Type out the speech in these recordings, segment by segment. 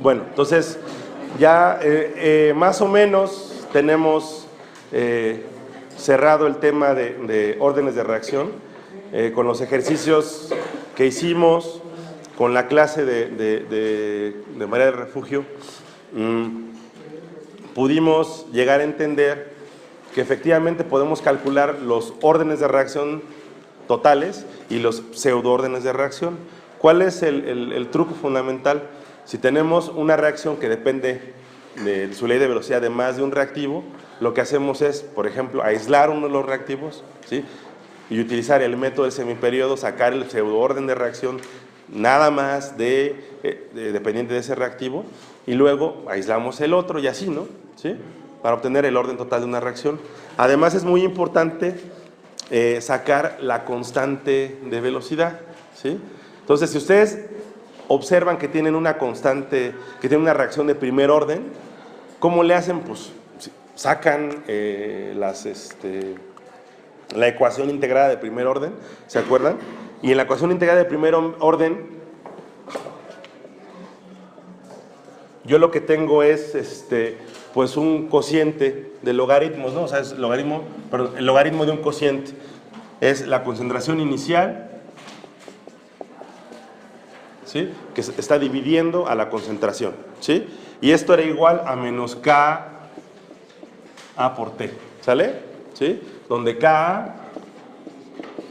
Bueno, entonces ya más o menos tenemos cerrado el tema de órdenes de reacción con los ejercicios que hicimos, con la clase de María del Refugio. Pudimos llegar a entender que efectivamente podemos calcular los órdenes de reacción totales y los pseudoórdenes de reacción. ¿Cuál es el truco fundamental? Si tenemos una reacción que depende de su ley de velocidad de más de un reactivo, lo que hacemos es, por ejemplo, aislar uno de los reactivos, ¿sí? Y utilizar el método del semiperiodo, sacar el pseudoorden de reacción nada más dependiente de ese reactivo, y luego aislamos el otro y así, ¿no? ¿Sí? Para obtener el orden total de una reacción. Además es muy importante sacar la constante de velocidad, ¿sí? Entonces, si ustedes observan que tienen una constante, que tienen una reacción de primer orden, ¿cómo le hacen? Pues sacan la ecuación integrada de primer orden, ¿se acuerdan? Y en la ecuación integrada de primer orden, yo lo que tengo es pues un cociente de logaritmos, ¿no? O sea, es el logaritmo de un cociente es la concentración inicial, ¿sí? Que está dividiendo a la concentración, ¿sí? Y esto era igual a menos K A por T, ¿sale? ¿Sí? Donde K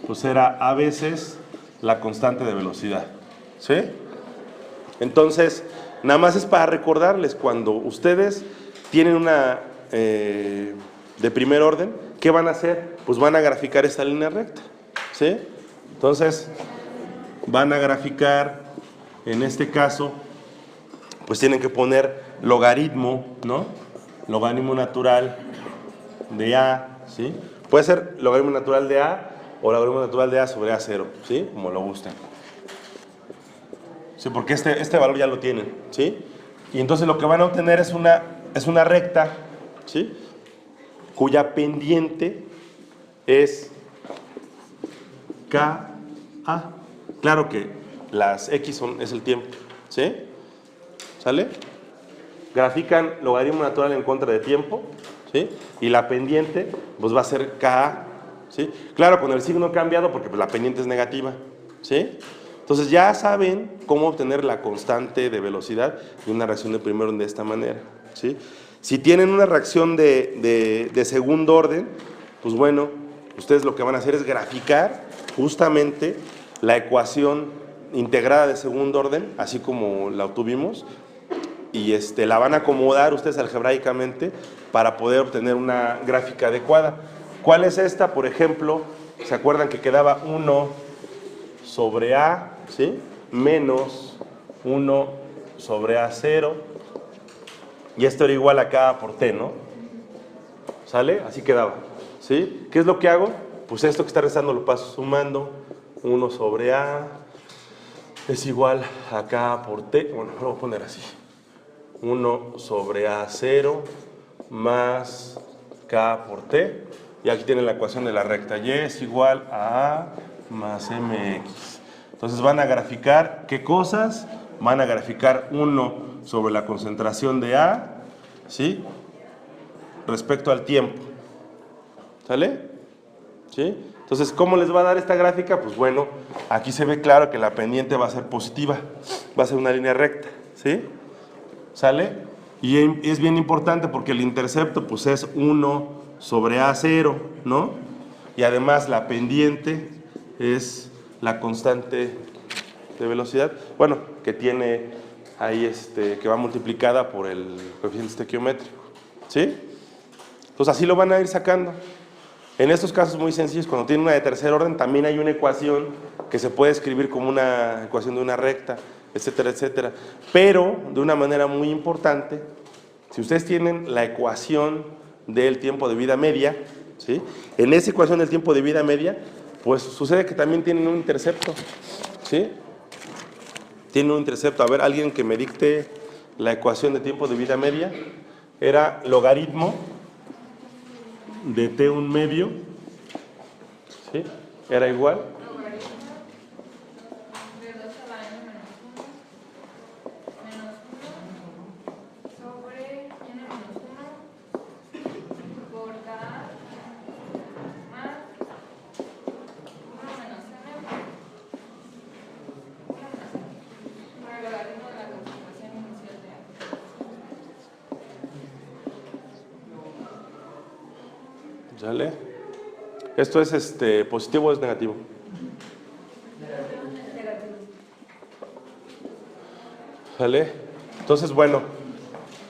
pues era a veces la constante de velocidad, ¿sí? Entonces, nada más es para recordarles, cuando ustedes tienen una de primer orden, ¿qué van a hacer? Pues van a graficar esta línea recta, ¿sí? Entonces, van a graficar, en este caso, pues tienen que poner logaritmo, ¿no? Logaritmo natural de A, ¿sí? Puede ser logaritmo natural de A o logaritmo natural de A sobre A0, ¿sí? Como lo gusten. Sí, porque este valor ya lo tienen, ¿sí? Y entonces lo que van a obtener es una recta, ¿sí? Cuya pendiente es KA. Claro que las X es el tiempo, ¿sí? ¿Sale? Grafican logaritmo natural en contra de tiempo, ¿sí? Y la pendiente pues va a ser KA, ¿sí? Claro, con el signo cambiado porque pues, la pendiente es negativa, ¿sí? Entonces ya saben cómo obtener la constante de velocidad de una reacción de primer orden de esta manera, ¿sí? Si tienen una reacción de segundo orden, pues bueno, ustedes lo que van a hacer es graficar justamente la ecuación integrada de segundo orden, así como la obtuvimos, y la van a acomodar ustedes algebraicamente para poder obtener una gráfica adecuada. ¿Cuál es esta? Por ejemplo, ¿se acuerdan que quedaba 1 sobre A, ¿sí? Menos 1 sobre A0, y esto era igual a K por T, ¿no? ¿Sale? Así quedaba, ¿sí? ¿Qué es lo que hago? Pues esto que está restando lo paso sumando. 1 sobre A es igual a K por T, bueno, lo voy a poner así. 1 sobre A0 más K por T, y aquí tienen la ecuación de la recta, Y es igual a A más MX. Entonces van a graficar, ¿qué cosas? Van a graficar 1 sobre la concentración de A, ¿sí? Respecto al tiempo, ¿sale? ¿Sí? Entonces, ¿cómo les va a dar esta gráfica? Pues bueno, aquí se ve claro que la pendiente va a ser positiva, va a ser una línea recta, ¿sí? ¿Sale? Y es bien importante porque el intercepto pues es 1 sobre A0, ¿no? Y además la pendiente es la constante de velocidad, bueno, que tiene ahí que va multiplicada por el coeficiente estequiométrico, ¿sí? Entonces así lo van a ir sacando. En estos casos muy sencillos, cuando tienen una de tercer orden, también hay una ecuación que se puede escribir como una ecuación de una recta, etcétera, etcétera. Pero, de una manera muy importante, si ustedes tienen la ecuación del tiempo de vida media, ¿sí? En esa ecuación del tiempo de vida media, pues sucede que también tienen un intercepto, ¿sí? Tienen un intercepto. A ver, alguien que me dicte la ecuación de tiempo de vida media. Era logaritmo de t1 medio, ¿sí? Era igual ¿Sale? ¿Esto es positivo o es negativo? ¿Sale? Entonces, bueno,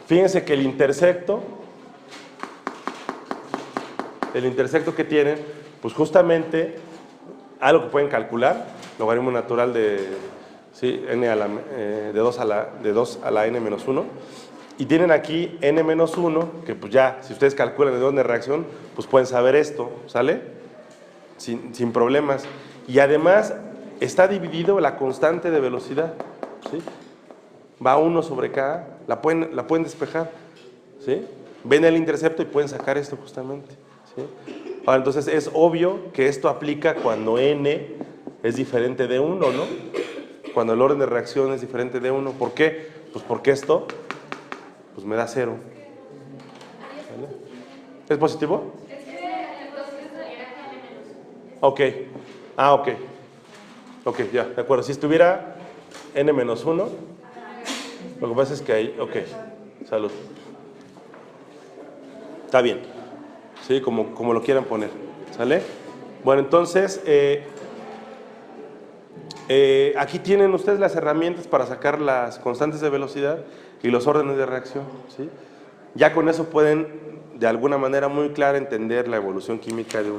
fíjense que el intersecto que tienen, pues justamente algo que pueden calcular, logaritmo natural de, ¿sí? de 2 a la n menos 1, y tienen aquí n menos 1, que pues ya, si ustedes calculan de dónde reacción, pues pueden saber esto, ¿sale? Sin problemas. Y además está dividido la constante de velocidad, ¿sí? Va 1 sobre k, la pueden despejar, ¿sí? Ven el intercepto y pueden sacar esto justamente, ¿sí? Ahora, entonces es obvio que esto aplica cuando n es diferente de 1, ¿no? Cuando el orden de reacción es diferente de 1. ¿Por qué? Pues porque esto pues me da 0. ¿Vale? ¿Es positivo? Ok. Ah, ok. Ok, ya, de acuerdo. Si estuviera n menos 1, lo que pasa es que ahí, ok, salud. Está bien, ¿sí? Como lo quieran poner, ¿sale? Bueno, entonces, aquí tienen ustedes las herramientas para sacar las constantes de velocidad y los órdenes de reacción, ¿sí? Ya con eso pueden, de alguna manera muy clara, entender la evolución química de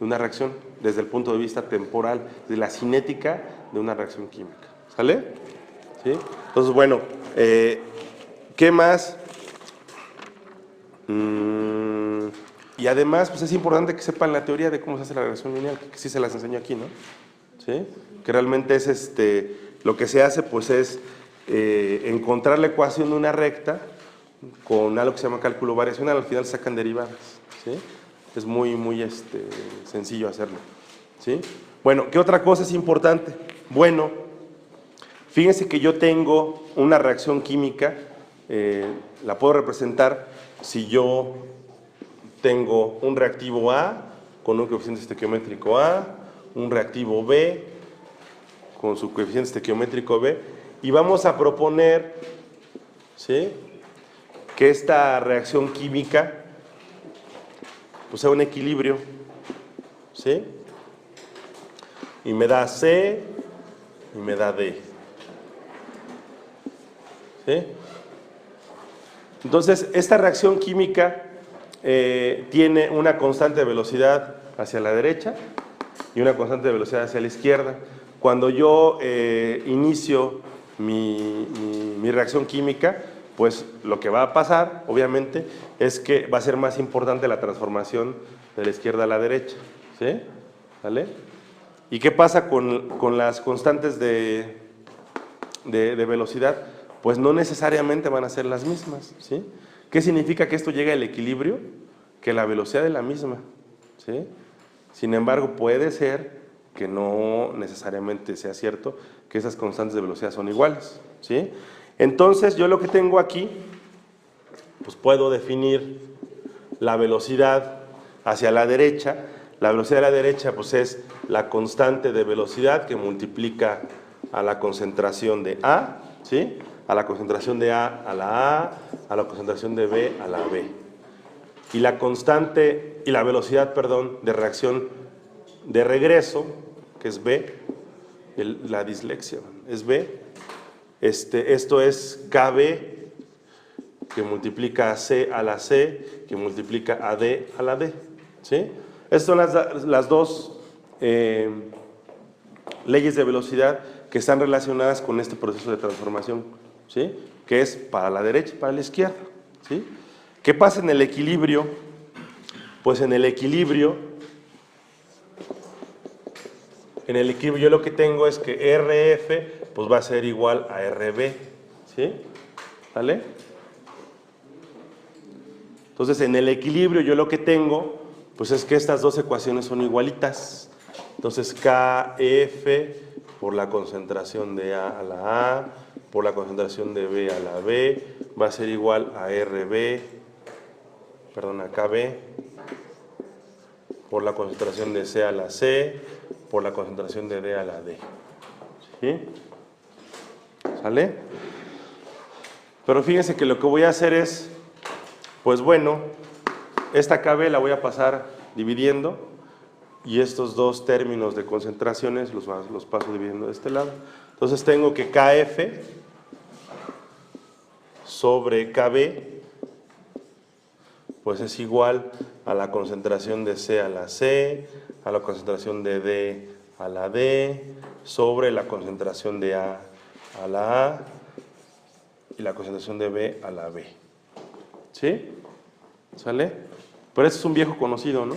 una reacción desde el punto de vista temporal, de la cinética de una reacción química, ¿sale? ¿Sí? Entonces, bueno, ¿qué más? Y además, pues es importante que sepan la teoría de cómo se hace la reacción lineal, que sí se las enseño aquí, ¿no? ¿Sí? Que realmente es lo que se hace, pues es encontrar la ecuación de una recta con algo que se llama cálculo variacional, al final sacan derivadas, ¿sí? Es muy sencillo hacerlo, ¿sí? Bueno, ¿qué otra cosa es importante? Bueno, fíjense que yo tengo una reacción química, la puedo representar si yo tengo un reactivo A con un coeficiente estequiométrico A, un reactivo B con su coeficiente estequiométrico B, y vamos a proponer, ¿sí?, que esta reacción química pues sea un equilibrio, ¿sí? Y me da C y me da D, ¿sí? Entonces, esta reacción química tiene una constante de velocidad hacia la derecha y una constante de velocidad hacia la izquierda. Cuando yo inicio mi reacción química, pues lo que va a pasar, obviamente, es que va a ser más importante la transformación de la izquierda a la derecha, ¿sí? ¿Vale? ¿Y qué pasa con las constantes de velocidad? Pues no necesariamente van a ser las mismas, ¿sí? ¿Qué significa que esto llega al equilibrio? Que la velocidad es la misma, ¿sí? Sin embargo, puede ser que no necesariamente sea cierto que esas constantes de velocidad son iguales, ¿sí? Entonces, yo lo que tengo aquí, pues puedo definir la velocidad hacia la derecha. La velocidad a la derecha, pues es la constante de velocidad que multiplica a la concentración de A, ¿sí? A la concentración de A a la A, a la concentración de B a la B. Y la constante, y la velocidad, perdón, de reacción de regreso, que es B, la dislexia, es B. Esto es KB, que multiplica a C a la C, que multiplica a D a la D, ¿sí? Estas son las dos leyes de velocidad que están relacionadas con este proceso de transformación, ¿sí? Que es para la derecha y para la izquierda, ¿sí? ¿Qué pasa en el equilibrio? Pues en el equilibrio yo lo que tengo es que RF pues va a ser igual a RB, ¿sí? ¿Vale? Entonces, en el equilibrio yo lo que tengo pues es que estas dos ecuaciones son igualitas. Entonces, KF por la concentración de A a la A, por la concentración de B a la B, va a ser igual a RB, perdón, a KB, por la concentración de C a la C, por la concentración de D a la D. ¿Sí? ¿Sale? Pero fíjense que lo que voy a hacer es, pues bueno, esta KB la voy a pasar dividiendo y estos dos términos de concentraciones los paso dividiendo de este lado. Entonces tengo que KF sobre KB pues es igual a la concentración de C a la C, a la concentración de D a la D, sobre la concentración de A a la A y la concentración de B a la B. ¿Sí? ¿Sale? Pero eso es un viejo conocido, ¿no?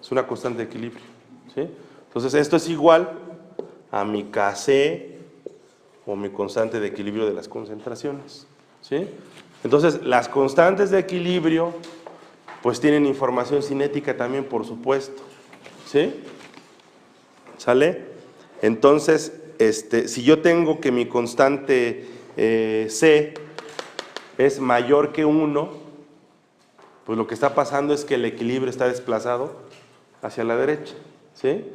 Es una constante de equilibrio. ¿Sí? Entonces esto es igual a mi Kc o mi constante de equilibrio de las concentraciones. ¿Sí? Entonces las constantes de equilibrio pues tienen información cinética también, por supuesto. ¿Sí? ¿Sale? Entonces, si yo tengo que mi constante C es mayor que 1, pues lo que está pasando es que el equilibrio está desplazado hacia la derecha. ¿Sí?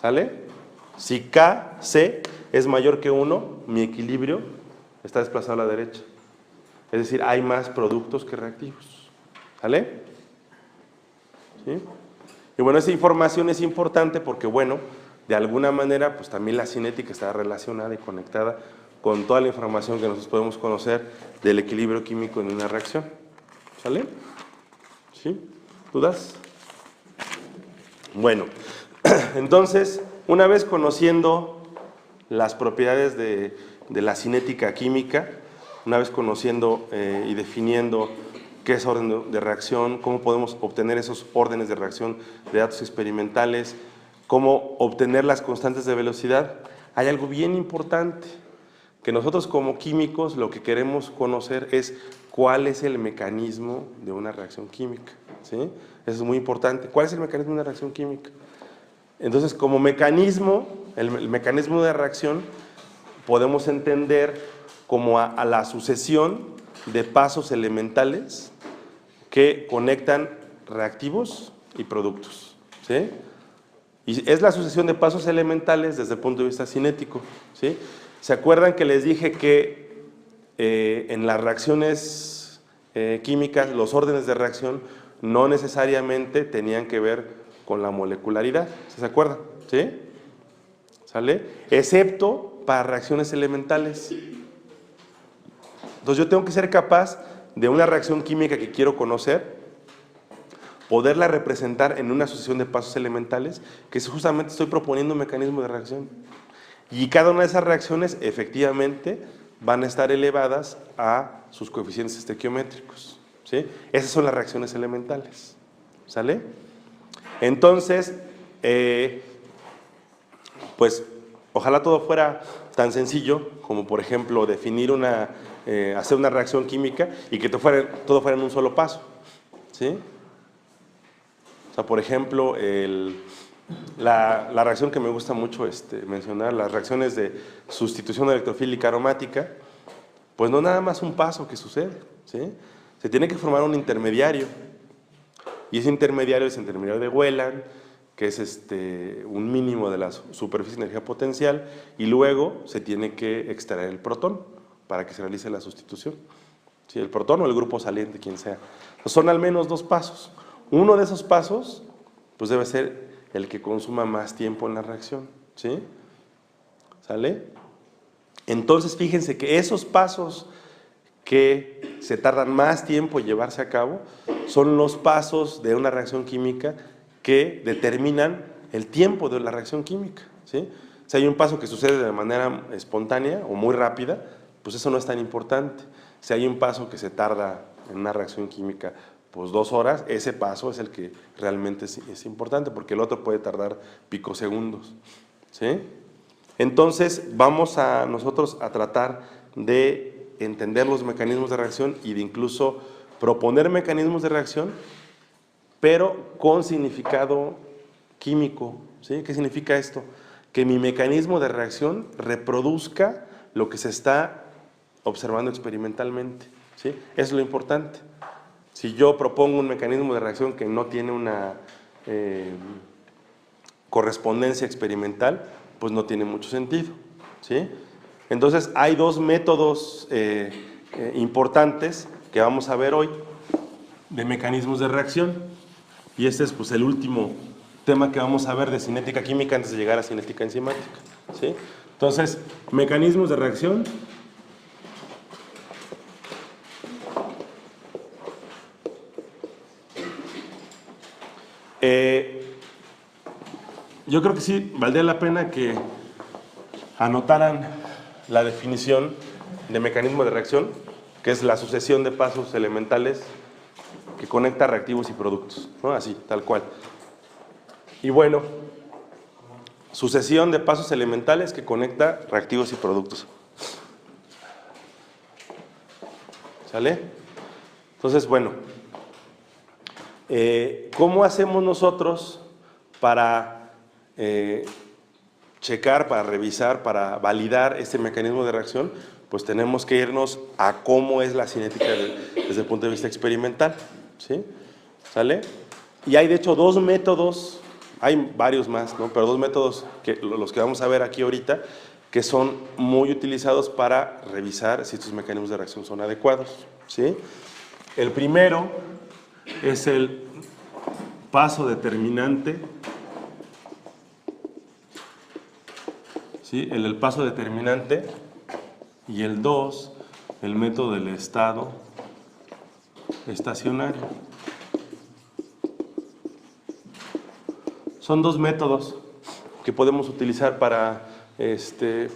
¿Sale? Si Kc es mayor que 1, mi equilibrio está desplazado a la derecha. Es decir, hay más productos que reactivos. ¿Sale? ¿Sí? Y bueno, esa información es importante porque, bueno, de alguna manera, pues también la cinética está relacionada y conectada con toda la información que nosotros podemos conocer del equilibrio químico en una reacción. ¿Sale? ¿Sí? ¿Dudas? Bueno, entonces, una vez conociendo las propiedades de la cinética química, una vez conociendo y definiendo qué es orden de reacción, cómo podemos obtener esos órdenes de reacción de datos experimentales, cómo obtener las constantes de velocidad, hay algo bien importante, que nosotros como químicos lo que queremos conocer es cuál es el mecanismo de una reacción química. ¿Sí? Eso es muy importante. ¿Cuál es el mecanismo de una reacción química? Entonces, como mecanismo, el mecanismo de reacción podemos entender como a la sucesión de pasos elementales que conectan reactivos y productos. ¿Sí? Y es la sucesión de pasos elementales desde el punto de vista cinético. ¿Sí? ¿Se acuerdan que les dije que en las reacciones químicas los órdenes de reacción no necesariamente tenían que ver con la molecularidad? ¿Se acuerdan? ¿Sí? ¿Sale? Excepto para reacciones elementales. Entonces yo tengo que ser capaz de una reacción química que quiero conocer, poderla representar en una sucesión de pasos elementales, que es justamente estoy proponiendo un mecanismo de reacción. Y cada una de esas reacciones efectivamente van a estar elevadas a sus coeficientes estequiométricos. ¿Sí? Esas son las reacciones elementales. ¿Sale? Entonces, pues ojalá todo fuera tan sencillo como, por ejemplo, definir hacer una reacción química y que todo fuera en un solo paso. ¿Sí? O sea, por ejemplo, la reacción que me gusta mucho mencionar, las reacciones de sustitución electrofílica aromática, pues no nada más un paso que sucede. ¿Sí? Se tiene que formar un intermediario. Y ese intermediario es el intermediario de Wheeler, que es un mínimo de la superficie de energía potencial, y luego se tiene que extraer el protón para que se realice la sustitución. ¿Sí? El protón o el grupo saliente, quien sea. Pues son al menos 2 pasos. Uno de esos pasos pues debe ser el que consuma más tiempo en la reacción. ¿Sí? ¿Sale? Entonces fíjense que esos pasos que se tardan más tiempo en llevarse a cabo son los pasos de una reacción química que determinan el tiempo de la reacción química. ¿Sí? Si hay un paso que sucede de manera espontánea o muy rápida, pues eso no es tan importante. Si hay un paso que se tarda en una reacción química pues 2 horas, ese paso es el que realmente es importante, porque el otro puede tardar picosegundos. ¿Sí? Entonces vamos nosotros a tratar de entender los mecanismos de reacción y de incluso proponer mecanismos de reacción, pero con significado químico. ¿Sí? ¿Qué significa esto? Que mi mecanismo de reacción reproduzca lo que se está observando experimentalmente. ¿Sí? Eso es lo importante. Si yo propongo un mecanismo de reacción que no tiene una correspondencia experimental, pues no tiene mucho sentido. ¿Sí? Entonces hay 2 métodos importantes que vamos a ver hoy. de mecanismos de reacción. Y este es pues el último tema que vamos a ver de cinética química antes de llegar a cinética enzimática, ¿sí? Entonces, mecanismos de reacción. Yo creo que sí valdría la pena que anotaran la definición de mecanismo de reacción, que es la sucesión de pasos elementales que conecta reactivos y productos, ¿no? Así, tal cual. Y bueno, sucesión de pasos elementales que conecta reactivos y productos. ¿Sale? Entonces, bueno, ¿cómo hacemos nosotros para checar, para revisar, para validar este mecanismo de reacción? Pues tenemos que irnos a cómo es la cinética desde el punto de vista experimental, ¿sí? ¿Sale? Y hay de hecho dos métodos, hay varios más, ¿no? Pero dos métodos, los que vamos a ver aquí ahorita, que son muy utilizados para revisar si estos mecanismos de reacción son adecuados, ¿sí? El primero es el paso determinante, ¿sí? El paso determinante, y el 2, el método del estado estacionario. Son dos métodos que podemos utilizar para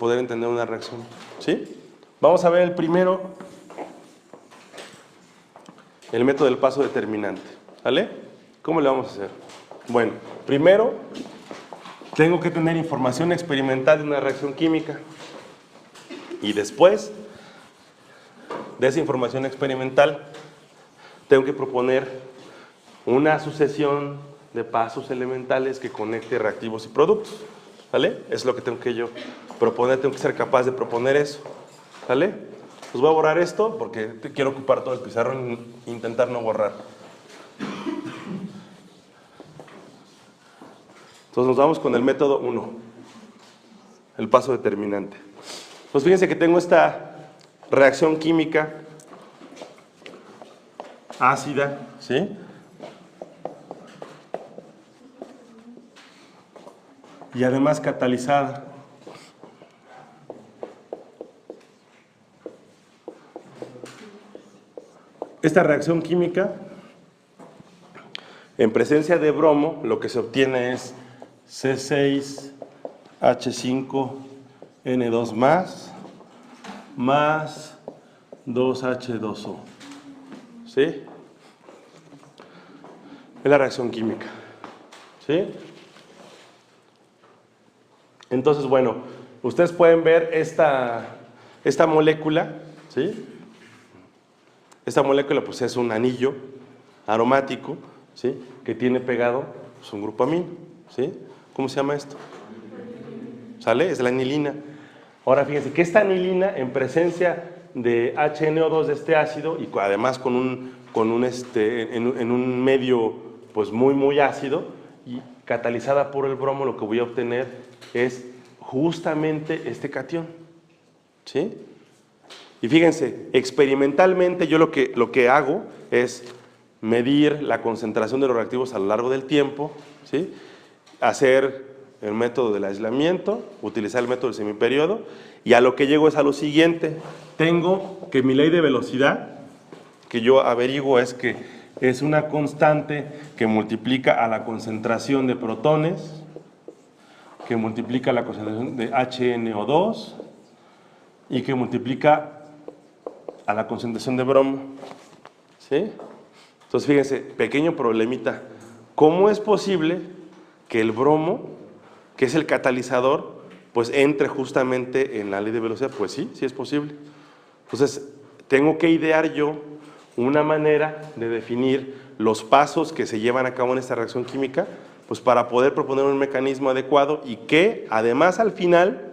poder entender una reacción, ¿sí? Vamos a ver el primero, el método del paso determinante, ¿vale? ¿Cómo le vamos a hacer? Bueno, primero tengo que tener información experimental de una reacción química y después de esa información experimental tengo que proponer una sucesión de pasos elementales que conecte reactivos y productos, ¿vale? Es lo que tengo que yo proponer, tengo que ser capaz de proponer eso, ¿vale? Pues voy a borrar esto porque quiero ocupar todo el pizarrón e intentar no borrar. Entonces nos vamos con el método 1, el paso determinante. Pues fíjense que tengo esta reacción química ácida, ¿sí? Y además catalizada. Esta reacción química, en presencia de bromo, lo que se obtiene es C6H5N2 más 2H2O, ¿sí? Es la reacción química, ¿sí? Entonces, bueno, ustedes pueden ver esta molécula, ¿sí? Esta molécula pues es un anillo aromático, ¿sí? Que tiene pegado pues, un grupo amino, ¿sí? ¿Cómo se llama esto? ¿Sale? Es la anilina. Ahora fíjense que esta anilina en presencia de HNO2 de este ácido y además en un medio pues muy ácido y catalizada por el bromo, lo que voy a obtener es justamente este catión, ¿sí? Y fíjense, experimentalmente yo lo que hago es medir la concentración de los reactivos a lo largo del tiempo, ¿sí? Hacer el método del aislamiento, utilizar el método del semiperiodo, y a lo que llego es a lo siguiente. Tengo que mi ley de velocidad, que yo averiguo es que es una constante que multiplica a la concentración de protones, que multiplica la concentración de HNO2 y que multiplica a la concentración de bromo, ¿sí? Entonces fíjense, pequeño problemita, ¿cómo es posible que el bromo, que es el catalizador, pues entre justamente en la ley de velocidad? Pues sí, sí es posible. Entonces tengo que idear yo una manera de definir los pasos que se llevan a cabo en esta reacción química, pues para poder proponer un mecanismo adecuado y que además al final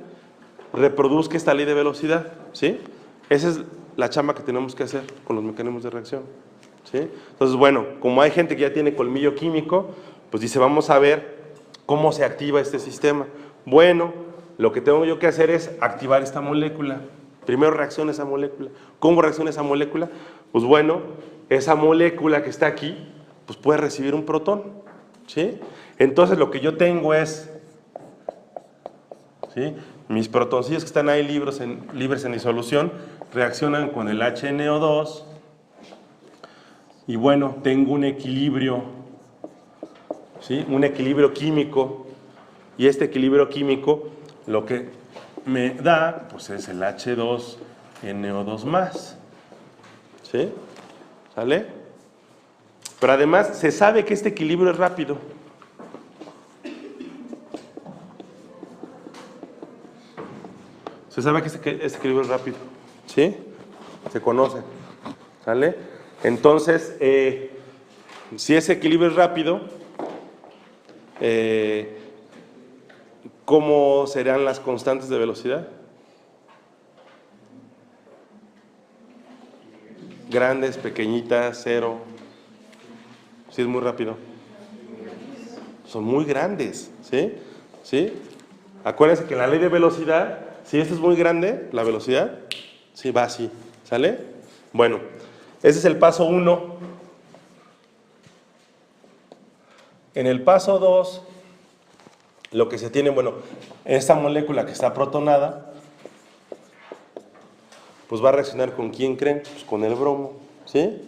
reproduzca esta ley de velocidad, ¿sí? Esa es la chamba que tenemos que hacer con los mecanismos de reacción, ¿sí? Entonces, bueno, como hay gente que ya tiene colmillo químico, pues dice, vamos a ver cómo se activa este sistema. Bueno, lo que tengo yo que hacer es activar esta molécula, Primero reacciona esa molécula. ¿Cómo reacciona esa molécula? Pues bueno, esa molécula que está aquí, pues puede recibir un protón, ¿sí? Entonces lo que yo tengo es, ¿sí?, mis protoncillos que están ahí libres en disolución, reaccionan con el HNO2, y bueno, tengo un equilibrio, ¿sí?, un equilibrio químico, y este equilibrio químico lo que me da, pues es el H2NO2+, ¿sí? ¿Sale? Pero además se sabe que este equilibrio es rápido. Se sabe que este equilibrio es rápido, ¿sí? Se conoce, ¿sale? Entonces, si ese equilibrio es rápido, ¿cómo serán las constantes de velocidad? Grandes, pequeñitas, cero. Si es muy rápido. Son muy grandes, ¿sí? ¿Sí? Acuérdense que la ley de velocidad, si esto es muy grande, la velocidad, sí va así, ¿sale? Bueno, ese es el paso 1. En el paso 2, lo que se tiene, bueno, esta molécula que está protonada, pues va a reaccionar con ¿quién creen? Pues con el bromo, ¿sí?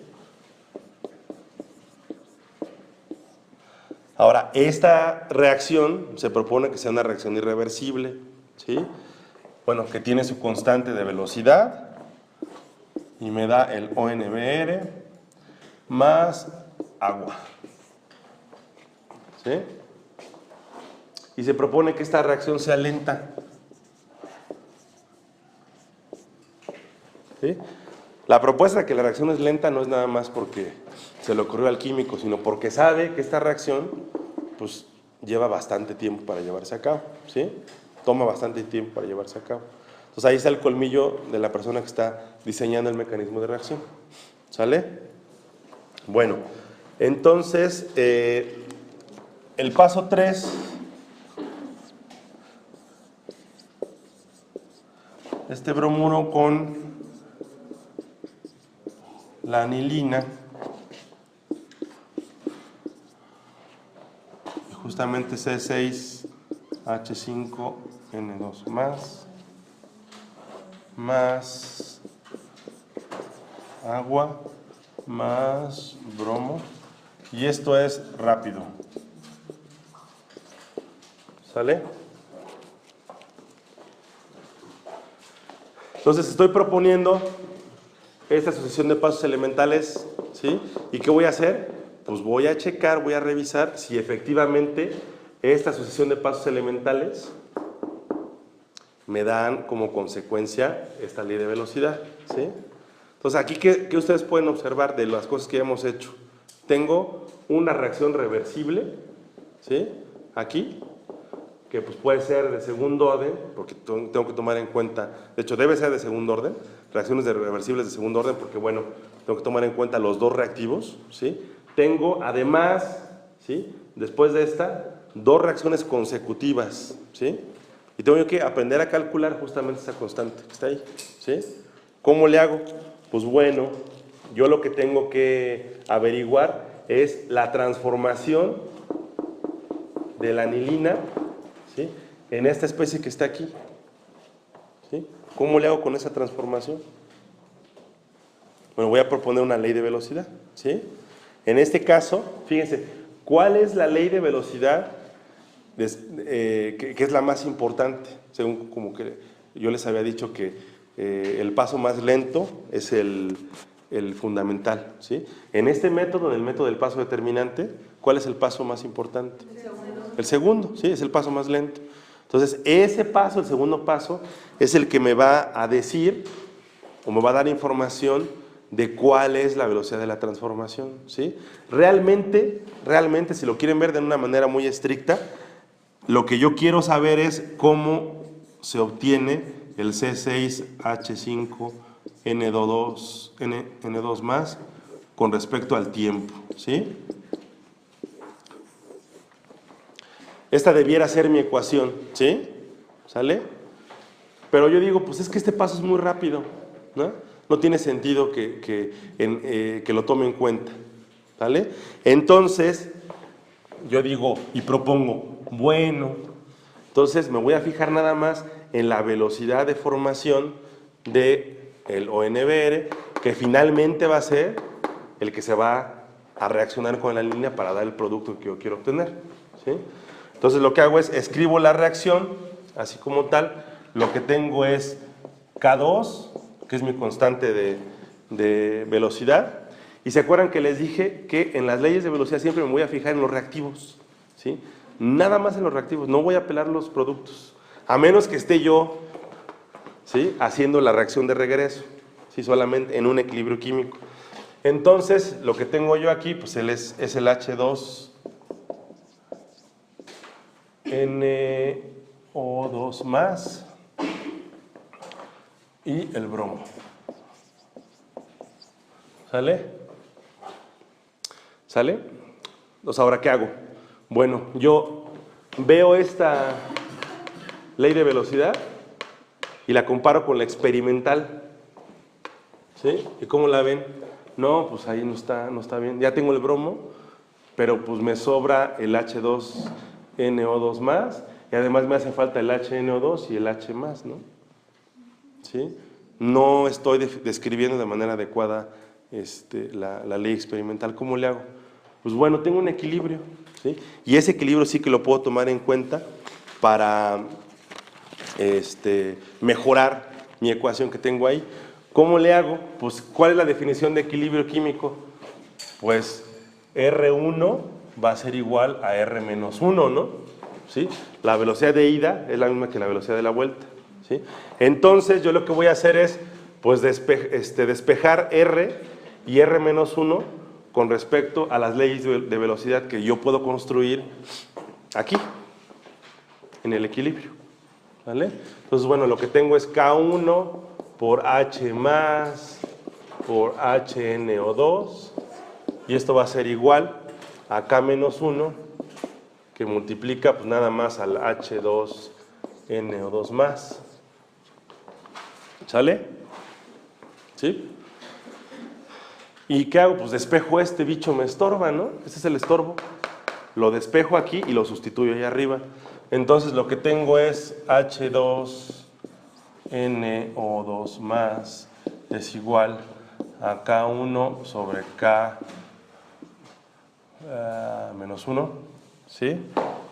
Ahora, esta reacción se propone que sea una reacción irreversible, ¿sí? Bueno, que tiene su constante de velocidad y me da el ONBR más agua, ¿sí? Y se propone que esta reacción sea lenta, ¿sí? La propuesta de que la reacción es lenta no es nada más porque se le ocurrió al químico, sino porque sabe que esta reacción pues lleva bastante tiempo para llevarse a cabo, ¿sí? Toma bastante tiempo para llevarse a cabo. Entonces ahí está el colmillo de la persona que está diseñando el mecanismo de reacción, ¿sale? Bueno, entonces el paso 3, este bromuro con la anilina, justamente C6H5N2 más agua más bromo, y esto es rápido, ¿sale? Entonces estoy proponiendo esta asociación de pasos elementales, ¿sí? ¿Y qué voy a hacer? Pues voy a checar, voy a revisar si efectivamente esta asociación de pasos elementales me dan como consecuencia esta ley de velocidad, ¿sí? Entonces aquí, ¿qué ustedes pueden observar de las cosas que ya hemos hecho? Tengo una reacción reversible, ¿sí? Aquí, que pues puede ser de segundo orden, porque tengo que tomar en cuenta, de hecho debe ser de segundo orden, reacciones reversibles de segundo orden, porque bueno, tengo que tomar en cuenta los dos reactivos, ¿sí? Tengo además, ¿sí?, después de esta, dos reacciones consecutivas, ¿sí? Y tengo que aprender a calcular justamente esa constante que está ahí, ¿sí? ¿Cómo le hago? Pues bueno, yo lo que tengo que averiguar es la transformación de la anilina, ¿sí?, en esta especie que está aquí, ¿sí? ¿Cómo le hago con esa transformación? Bueno, voy a proponer una ley de velocidad, ¿sí? En este caso, fíjense, ¿cuál es la ley de velocidad que es la más importante? Según como que yo les había dicho que el paso más lento es el fundamental, ¿sí? En este método, en el método del paso determinante, ¿cuál es el paso más importante? El segundo, ¿sí? Es el paso más lento. Entonces, ese paso, el segundo paso, es el que me va a decir o me va a dar información de cuál es la velocidad de la transformación, ¿sí? Realmente, si lo quieren ver de una manera muy estricta, lo que yo quiero saber es cómo se obtiene el C6H5N2 más con respecto al tiempo, ¿sí? Esta debiera ser mi ecuación, ¿sí? ¿Sale? Pero yo digo, pues es que este paso es muy rápido, ¿no? No tiene sentido que lo tome en cuenta, ¿vale? Entonces, yo digo y propongo, bueno, entonces me voy a fijar nada más en la velocidad de formación del ONBR, que finalmente va a ser el que se va a reaccionar con la línea para dar el producto que yo quiero obtener, ¿sí? Entonces lo que hago es, escribo la reacción, así como tal, lo que tengo es K2, que es mi constante de velocidad, y se acuerdan que les dije que en las leyes de velocidad siempre me voy a fijar en los reactivos, ¿sí? Nada más en los reactivos, no voy a pelar los productos, a menos que esté yo, ¿sí?, haciendo la reacción de regreso, ¿sí?, solamente en un equilibrio químico. Entonces, lo que tengo yo aquí, pues es el H2 NO2 más y el bromo. ¿Sale? ¿Sale? Entonces, ¿ahora qué hago? Bueno, yo veo esta ley de velocidad y la comparo con la experimental, ¿sí? ¿Y cómo la ven? No, pues ahí no está bien. Ya tengo el bromo, pero pues me sobra el H2NO2 más, y además me hace falta el HNO2 y el H más, ¿no? ¿Sí? No estoy describiendo de manera adecuada la ley experimental. ¿Cómo le hago? Pues bueno, tengo un equilibrio, ¿sí? Y ese equilibrio sí que lo puedo tomar en cuenta para mejorar mi ecuación que tengo ahí. ¿Cómo le hago? Pues, ¿cuál es la definición de equilibrio químico? Pues R1 va a ser igual a R menos 1, ¿no? ¿Sí? La velocidad de ida es la misma que la velocidad de la vuelta, ¿sí? Entonces, yo lo que voy a hacer es, pues, despejar R y R menos 1 con respecto a las leyes de velocidad que yo puedo construir aquí, en el equilibrio, ¿vale? Entonces, bueno, lo que tengo es K1 por H más por HNO2, y esto va a ser igual a K menos 1, que multiplica pues nada más al H2NO2 más. ¿Sale? ¿Sí? ¿Y qué hago? Pues despejo este bicho, me estorba, ¿no? Este es el estorbo. Lo despejo aquí y lo sustituyo ahí arriba. Entonces lo que tengo es H2NO2 más es igual a K1 sobre K menos 1, ¿sí?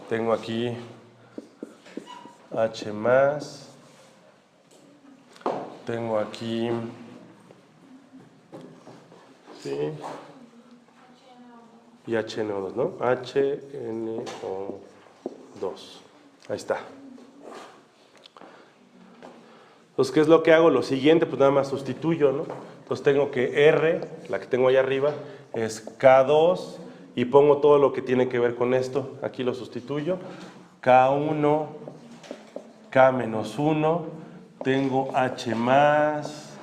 Tengo aquí H más, tengo aquí, ¿sí?, y HNO2, ¿no? HNO2, ahí está. Entonces, ¿qué es lo que hago? Lo siguiente, pues nada más sustituyo, ¿no? Entonces tengo que R, la que tengo ahí arriba, es K2, y pongo todo lo que tiene que ver con esto. Aquí lo sustituyo. K1, K menos 1, tengo H más,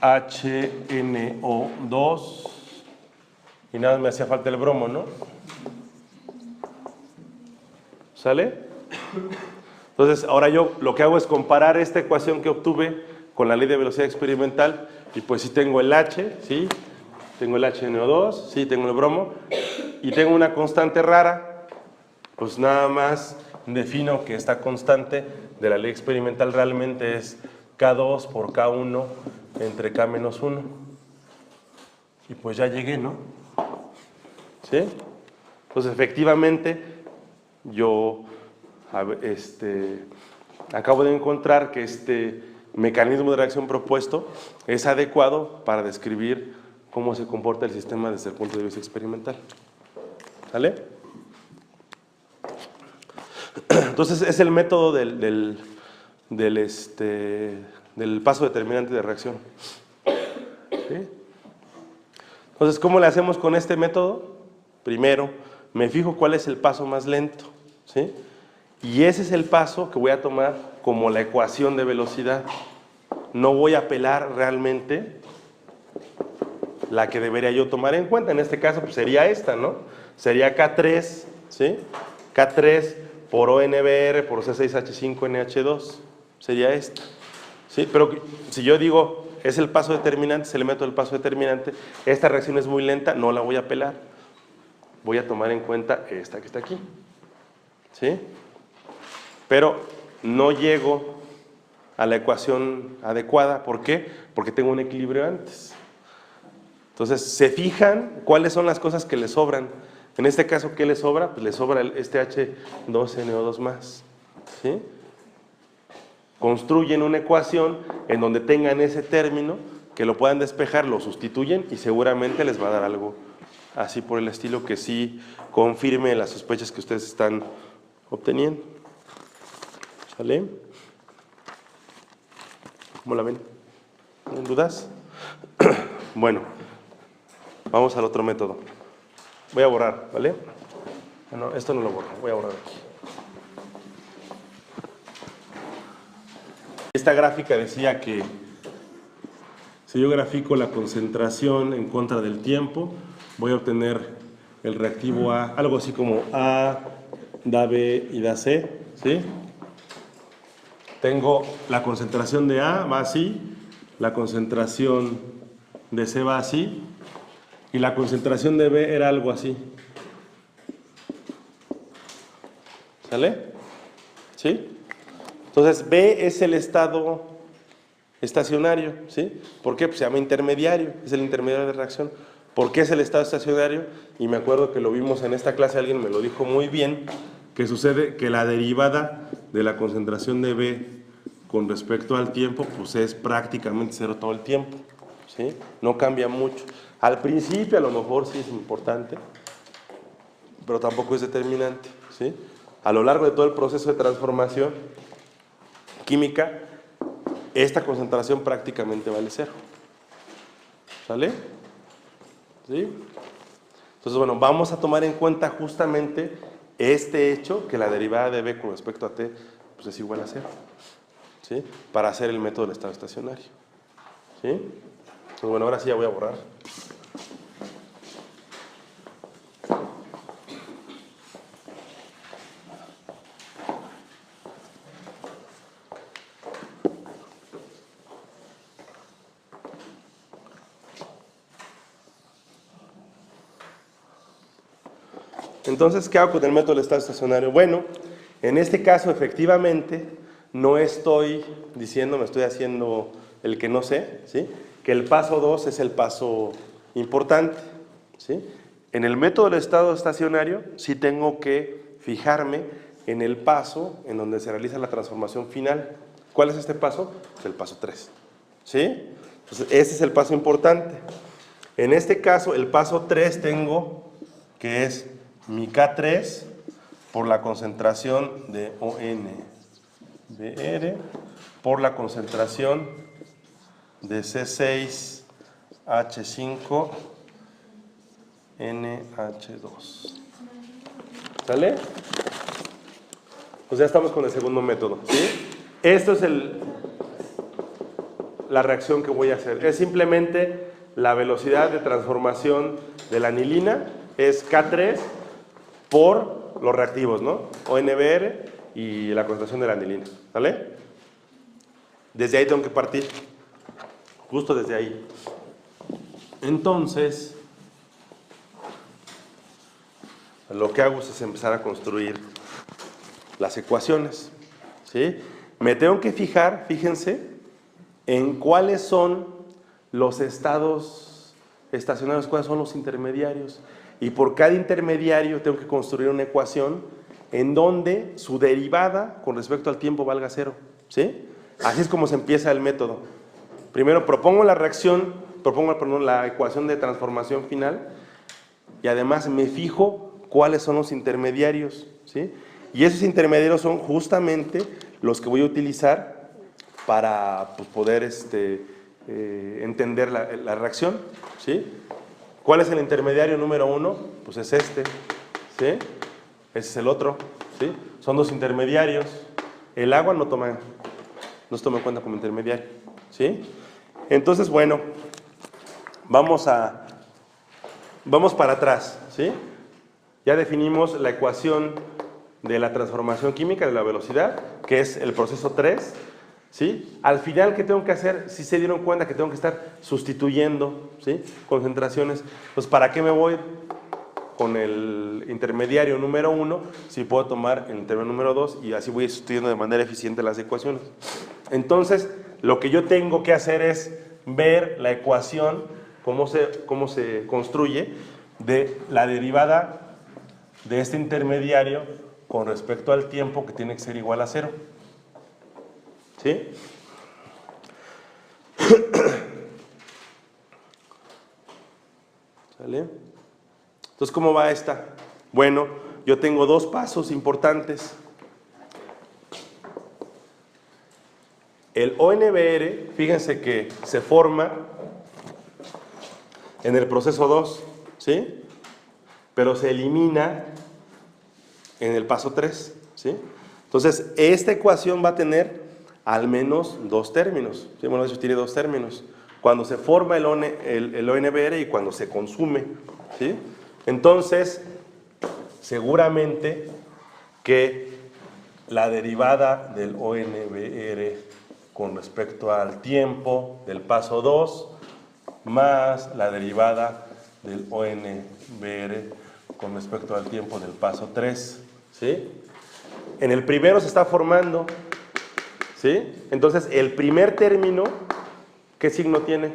HNO2, y nada, me hacía falta el bromo, ¿no? ¿Sale? Entonces, ahora yo lo que hago es comparar esta ecuación que obtuve con la ley de velocidad experimental, y pues sí tengo el H, ¿sí? Tengo el HNO2, sí, tengo el bromo, y tengo una constante rara, pues nada más defino que esta constante de la ley experimental realmente es K2 por K1 entre K menos 1. Y pues ya llegué, ¿no? ¿Sí? Entonces, efectivamente, yo acabo de encontrar que este mecanismo de reacción propuesto es adecuado para describir cómo se comporta el sistema desde el punto de vista experimental. ¿Sale? Entonces, es el método del paso determinante de reacción. ¿Sí? Entonces, ¿cómo le hacemos con este método? Primero, me fijo cuál es el paso más lento, ¿sí? Y ese es el paso que voy a tomar como la ecuación de velocidad. No voy a apelar realmente la que debería yo tomar en cuenta. En este caso, pues sería esta, ¿no? Sería K3, ¿sí? K3 por ONBR por C6H5NH2, sería esta. ¿Sí? Pero si yo digo, es el paso determinante, se le meto el paso determinante, esta reacción es muy lenta, no la voy a pelar. Voy a tomar en cuenta esta que está aquí. ¿Sí? Pero no llego a la ecuación adecuada. ¿Por qué? Porque tengo un equilibrio antes. Entonces, ¿se fijan cuáles son las cosas que le sobran? En este caso, ¿qué le sobra? Pues le sobra este H2NO2 más. ¿Sí? Construyen una ecuación en donde tengan ese término, que lo puedan despejar, lo sustituyen y seguramente les va a dar algo así por el estilo que sí confirme las sospechas que ustedes están obteniendo. ¿Sale? ¿Cómo la ven? ¿Tienen dudas? Bueno, vamos al otro método. Voy a borrar, ¿vale? No, esto no lo borro, voy a borrar aquí. Esta gráfica decía que si yo grafico la concentración en contra del tiempo, voy a obtener el reactivo A, algo así como A da B y da C, ¿sí? Tengo la concentración de A, va así, la concentración de C va así, y la concentración de B era algo así. ¿Sale? ¿Sí? Entonces, B es el estado estacionario, ¿sí? ¿Por qué? Pues se llama intermediario, es el intermediario de reacción. ¿Por qué es el estado estacionario? Y me acuerdo que lo vimos en esta clase, alguien me lo dijo muy bien, que sucede que la derivada de la concentración de B con respecto al tiempo, pues es prácticamente cero todo el tiempo, ¿sí? No cambia mucho. Al principio a lo mejor sí es importante, pero tampoco es determinante, ¿sí? A lo largo de todo el proceso de transformación química, esta concentración prácticamente vale cero. ¿Sale? ¿Sí? Entonces, bueno, vamos a tomar en cuenta justamente este hecho, que la derivada de B con respecto a T pues es igual a cero. ¿Sí? Para hacer el método del estado estacionario. ¿Sí? Entonces, bueno, ahora sí ya voy a borrar. Entonces, ¿qué hago con el método del estado estacionario? Bueno, en este caso, efectivamente, no estoy diciendo, me estoy haciendo el que no sé, ¿sí? Que el paso 2 es el paso importante, ¿sí? En el método del estado estacionario, sí tengo que fijarme en el paso en donde se realiza la transformación final. ¿Cuál es este paso? Es el paso 3, ¿sí? Entonces, ese es el paso importante. En este caso, el paso 3 tengo que es mi K3 por la concentración de ONBr por la concentración de C6H5NH2. ¿Sale? Pues ya estamos con el segundo método, ¿sí? Esto es la reacción que voy a hacer. Es simplemente la velocidad de transformación de la anilina, es K3 por los reactivos, ¿no? ONBr y la concentración de la anilina, ¿vale? Desde ahí tengo que partir, justo desde ahí. Entonces, lo que hago es empezar a construir las ecuaciones, ¿sí? Me tengo que fijar, fíjense, en cuáles son los estados estacionarios, cuáles son los intermediarios. Y por cada intermediario tengo que construir una ecuación en donde su derivada con respecto al tiempo valga cero, ¿sí? Así es como se empieza el método. Primero propongo la reacción, propongo la ecuación de transformación final y además me fijo cuáles son los intermediarios, ¿sí? Y esos intermediarios son justamente los que voy a utilizar para pues, poder entender la reacción, ¿sí? ¿Cuál es el intermediario número 1? Pues es este, ¿sí? Ese es el otro, ¿sí? Son dos intermediarios. El agua no se toma en cuenta como intermediario, ¿sí? Entonces, bueno, vamos para atrás, ¿sí? Ya definimos la ecuación de la transformación química de la velocidad, que es el proceso 3. ¿sí? Al final, ¿qué tengo que hacer? Si se dieron cuenta que tengo que estar sustituyendo, ¿sí? Concentraciones. Pues, ¿para qué me voy con el intermediario número 1 si puedo tomar el intermediario número 2 y así voy sustituyendo de manera eficiente las ecuaciones? Entonces, lo que yo tengo que hacer es ver la ecuación, cómo se construye de la derivada de este intermediario con respecto al tiempo, que tiene que ser igual a 0. ¿Sí? ¿Sale? Entonces, ¿cómo va esta? Bueno, yo tengo dos pasos importantes. El ONBR, fíjense que se forma en el proceso 2, ¿sí? Pero se elimina en el paso 3, ¿sí? Entonces, esta ecuación va a tener al menos dos términos, ¿sí? Bueno, de hecho tiene dos términos, cuando se forma el ONBR y cuando se consume, ¿sí? Entonces, seguramente que la derivada del ONBR con respecto al tiempo del paso 2 más la derivada del ONBR con respecto al tiempo del paso 3, ¿sí? En el primero se está formando, ¿sí? Entonces, el primer término, ¿qué signo tiene?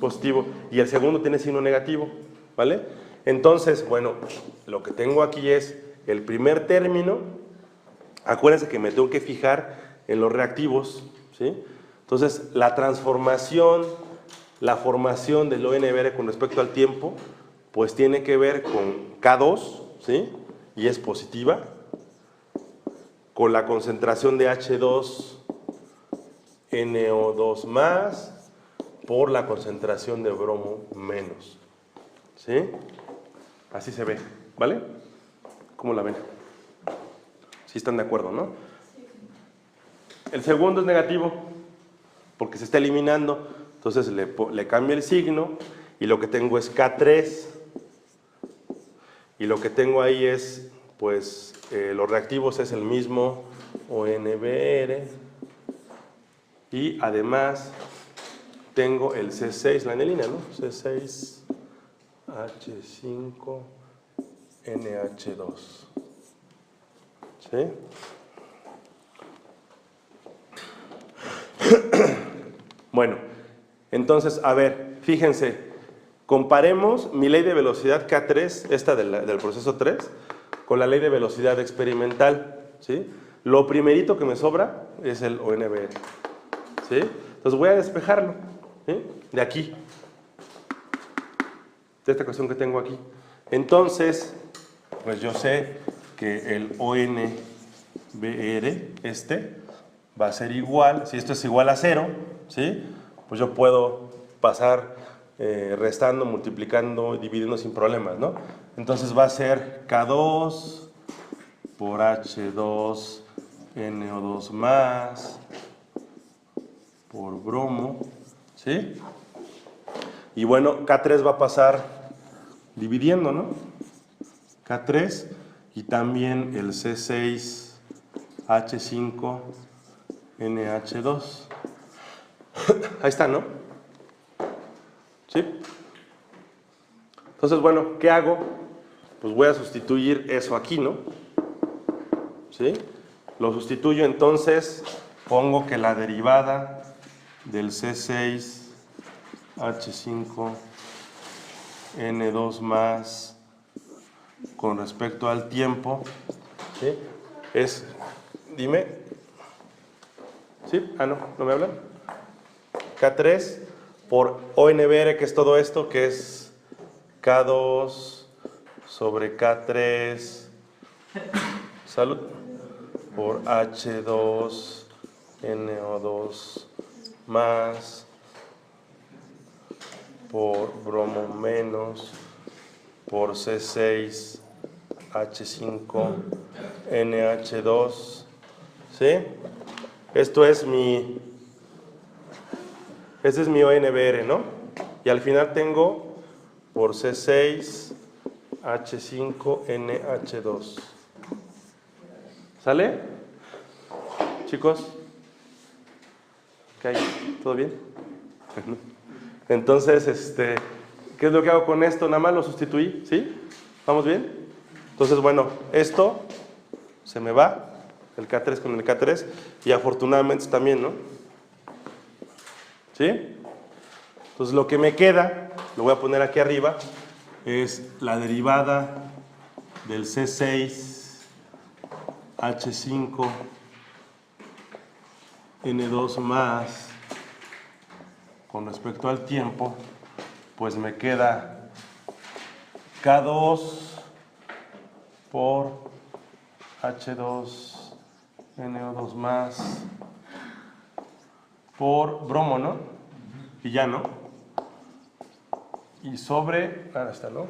Positivo. Y el segundo tiene signo negativo, ¿vale? Entonces, bueno, lo que tengo aquí es el primer término. Acuérdense que me tengo que fijar en los reactivos, ¿sí? Entonces, la transformación, la formación del ONBR con respecto al tiempo, pues tiene que ver con K2, ¿sí? Y es positiva, con la concentración de H2NO2 más por la concentración de bromo menos, ¿sí? Así se ve, ¿vale? ¿Cómo la ven? ¿Sí están de acuerdo, no? El segundo es negativo, porque se está eliminando, entonces le cambio el signo y lo que tengo es K3 y lo que tengo ahí es, pues, los reactivos es el mismo ONBR y además tengo el C6, la anilina, ¿no? C6H5NH2, ¿sí? Bueno, entonces, a ver, fíjense, comparemos mi ley de velocidad K3, esta del proceso 3, con la ley de velocidad experimental, ¿sí? Lo primerito que me sobra es el ONBR, ¿sí? Entonces voy a despejarlo, ¿sí? De aquí, de esta ecuación que tengo aquí. Entonces, pues yo sé que el ONBR, va a ser igual, si esto es igual a 0, ¿sí? Pues yo puedo pasar restando, multiplicando, dividiendo sin problemas, ¿no? Entonces va a ser K2 por H2NO2 más por bromo, ¿sí? Y bueno, K3 va a pasar dividiendo, ¿no? K3 y también el C6H5NH2. Ahí está, ¿no? ¿Sí? Entonces, bueno, ¿qué hago? Pues voy a sustituir eso aquí, ¿no? ¿Sí? Lo sustituyo, entonces pongo que la derivada del C6H5N2 más con respecto al tiempo, ¿sí? Es, dime, ¿sí? Ah, no, ¿no me hablan? K3 por ONBR, que es todo esto, que es K2 sobre K3, salud, por H2NO2 más por bromo menos por C6H5NH2, ¿sí? Esto es este es mi ONBR, ¿no? Y al final tengo por C6H5NH2. ¿Sale? Chicos, ¿Qué hay? ¿Todo bien? Entonces, ¿qué es lo que hago con esto? Nada más lo sustituí, ¿sí? ¿Vamos bien? Entonces, bueno, esto se me va, el K3 con el K3, y afortunadamente también, ¿no? ¿Sí? Entonces, lo que me queda, lo voy a poner aquí arriba, es la derivada del C6 H5 N2 más con respecto al tiempo, pues me queda K2 por H2 NO2 más por bromo, ¿no? Y ya, ¿no? Y sobre, ahora está, ¿no? O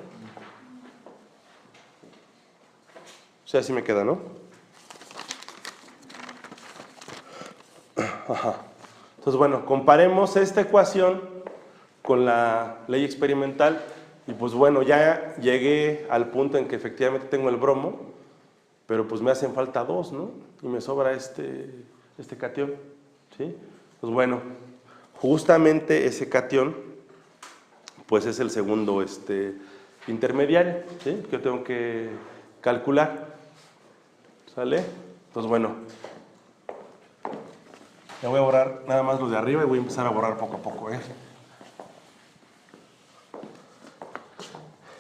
sea, así me queda, ¿no? Ajá. Entonces, bueno, comparemos esta ecuación con la ley experimental y pues bueno, ya llegué al punto en que efectivamente tengo el bromo, pero pues me hacen falta dos, ¿no? Y me sobra este catión, ¿sí? Pues bueno, justamente ese catión, pues es el segundo intermediario, ¿sí? Que yo tengo que calcular, ¿sale? Entonces, bueno, ya voy a borrar nada más los de arriba y voy a empezar a borrar poco a poco, ¿eh?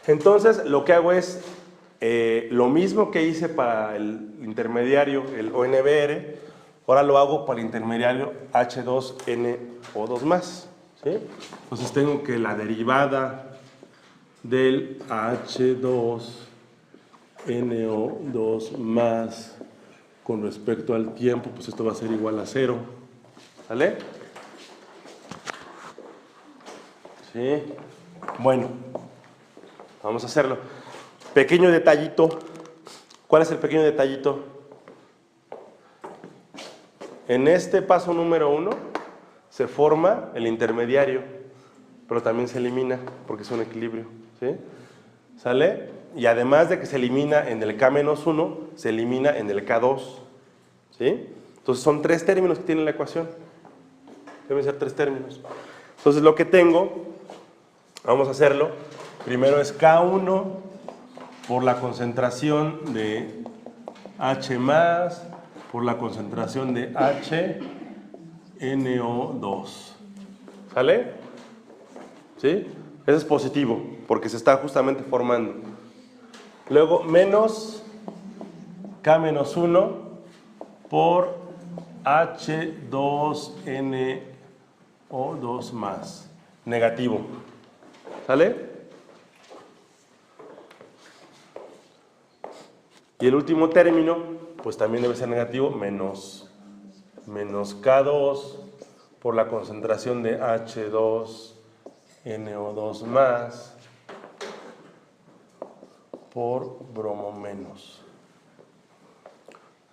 Entonces, lo que hago es lo mismo que hice para el intermediario, el ONBR, ahora lo hago para el intermediario H2NO2+, ¿sí? Entonces tengo que la derivada del H2NO2+ con respecto al tiempo, pues esto va a ser igual a 0, ¿vale? Sí. Bueno, vamos a hacerlo. Pequeño detallito. ¿Cuál es el pequeño detallito? En este paso número 1 se forma el intermediario, pero también se elimina porque es un equilibrio, ¿sí? ¿Sale? Y además de que se elimina en el K-1, se elimina en el K2, ¿sí? Entonces son 3 términos que tiene la ecuación. Deben ser 3 términos. Entonces lo que tengo, vamos a hacerlo, primero es K1 por la concentración de H más por la concentración de HNO2. ¿Sale? ¿Sí? Ese es positivo, porque se está justamente formando. Luego, menos K-1 por H2NO2 más. Negativo. ¿Sale? Y el último término, pues también debe ser negativo, menos K2 por la concentración de H2NO2 más por bromo menos.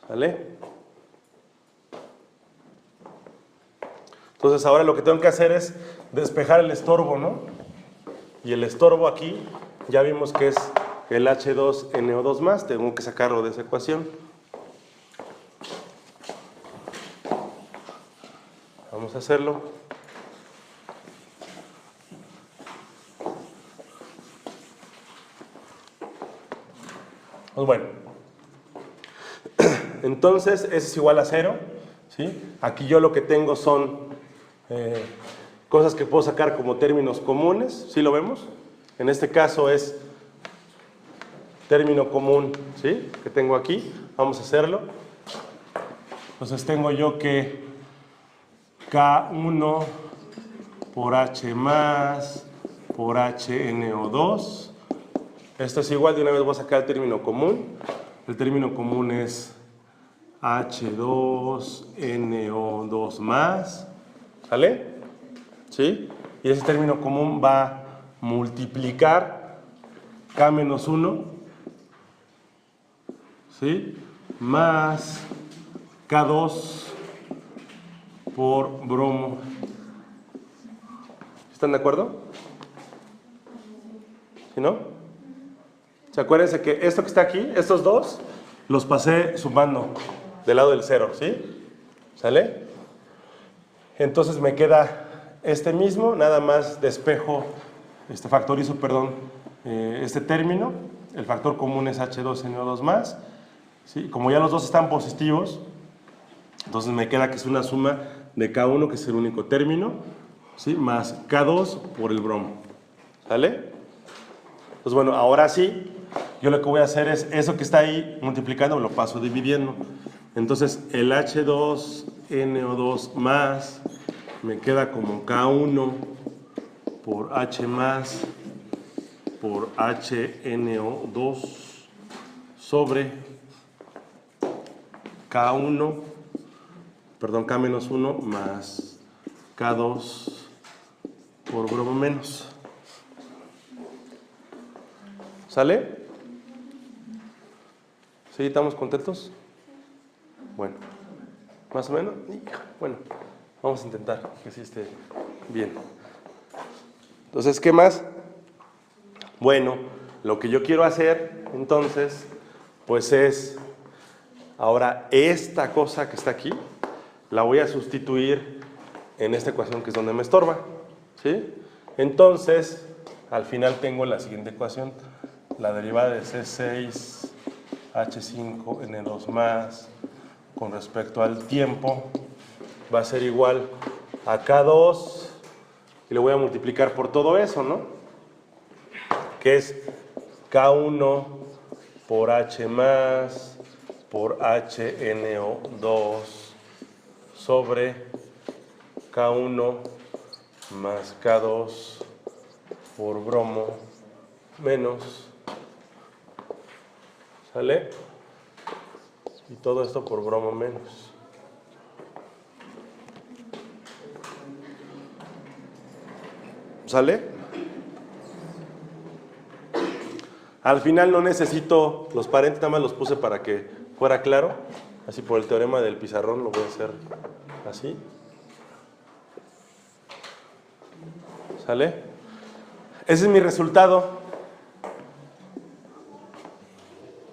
¿Sale? Entonces ahora lo que tengo que hacer es despejar el estorbo, ¿no? Y el estorbo aquí, ya vimos que es el H2NO2 más, tengo que sacarlo de esa ecuación. Vamos a hacerlo. Pues bueno, entonces ese es igual a 0, ¿sí? Aquí yo lo que tengo son cosas que puedo sacar como términos comunes, ¿sí lo vemos? En este caso es término común, ¿sí? Que tengo aquí, vamos a hacerlo. Entonces tengo yo que K1 por H más por HNO2. Esto es igual, de una vez voy a sacar el término común. El término común es H2NO2 más. ¿Sale? ¿Sí? Y ese término común va a multiplicar K-1, ¿sí? Más K2 por bromo. ¿Están de acuerdo? ¿Sí, no? ¿Se acuérdense que esto que está aquí, estos dos, los pasé sumando del lado del 0, ¿sí? ¿Sale? Entonces me queda este mismo, nada más despejo, factorizo, perdón, este término. El factor común es H2NO2 más. ¿Sí? Como ya los dos están positivos, entonces me queda que es una suma de K1, que es el único término, ¿sí? Más K2 por el bromo. ¿Sale? Pues bueno, ahora sí, yo lo que voy a hacer es eso que está ahí multiplicando, lo paso dividiendo. Entonces el H2NO2 más me queda como K1 por H más por HNO2 sobre K1, perdón, K-1 más K2 por bromo menos. ¿Sale? ¿Sí? ¿Estamos contentos? Bueno, más o menos. Bueno, vamos a intentar que sí esté bien. Entonces, ¿qué más? Bueno, lo que yo quiero hacer, entonces, pues es, ahora esta cosa que está aquí, la voy a sustituir en esta ecuación que es donde me estorba, ¿sí? Entonces, al final tengo la siguiente ecuación, la derivada de C6H5N2 más con respecto al tiempo va a ser igual a K2 y lo voy a multiplicar por todo eso, ¿no? Que es K1 por H más por HNO2 sobre K1 más K2 por bromo menos, ¿sale? Y todo esto por bromo menos. ¿Sale? Al final no necesito los paréntesis, nada más los puse para que fuera claro. Así por el teorema del pizarrón lo voy a hacer así. ¿Sale? Ese es mi resultado.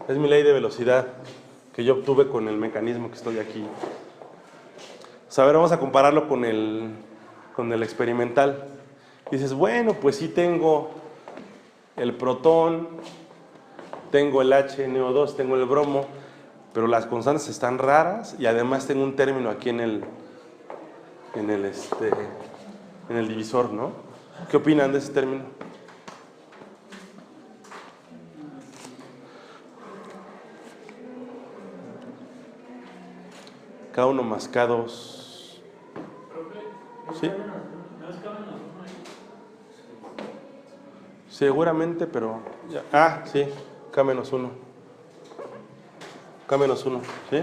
Es mi ley de velocidad que yo obtuve con el mecanismo que estoy aquí. O sea, a ver, vamos a compararlo con el experimental. Dices, bueno, pues sí tengo el protón, tengo el HNO2, tengo el bromo, pero las constantes están raras y además tengo un término aquí en el divisor, ¿no? ¿Qué opinan de ese término? K1 más K2. ¿Sí? Seguramente, pero... ya. Ah, sí, K-1. K-1, ¿sí?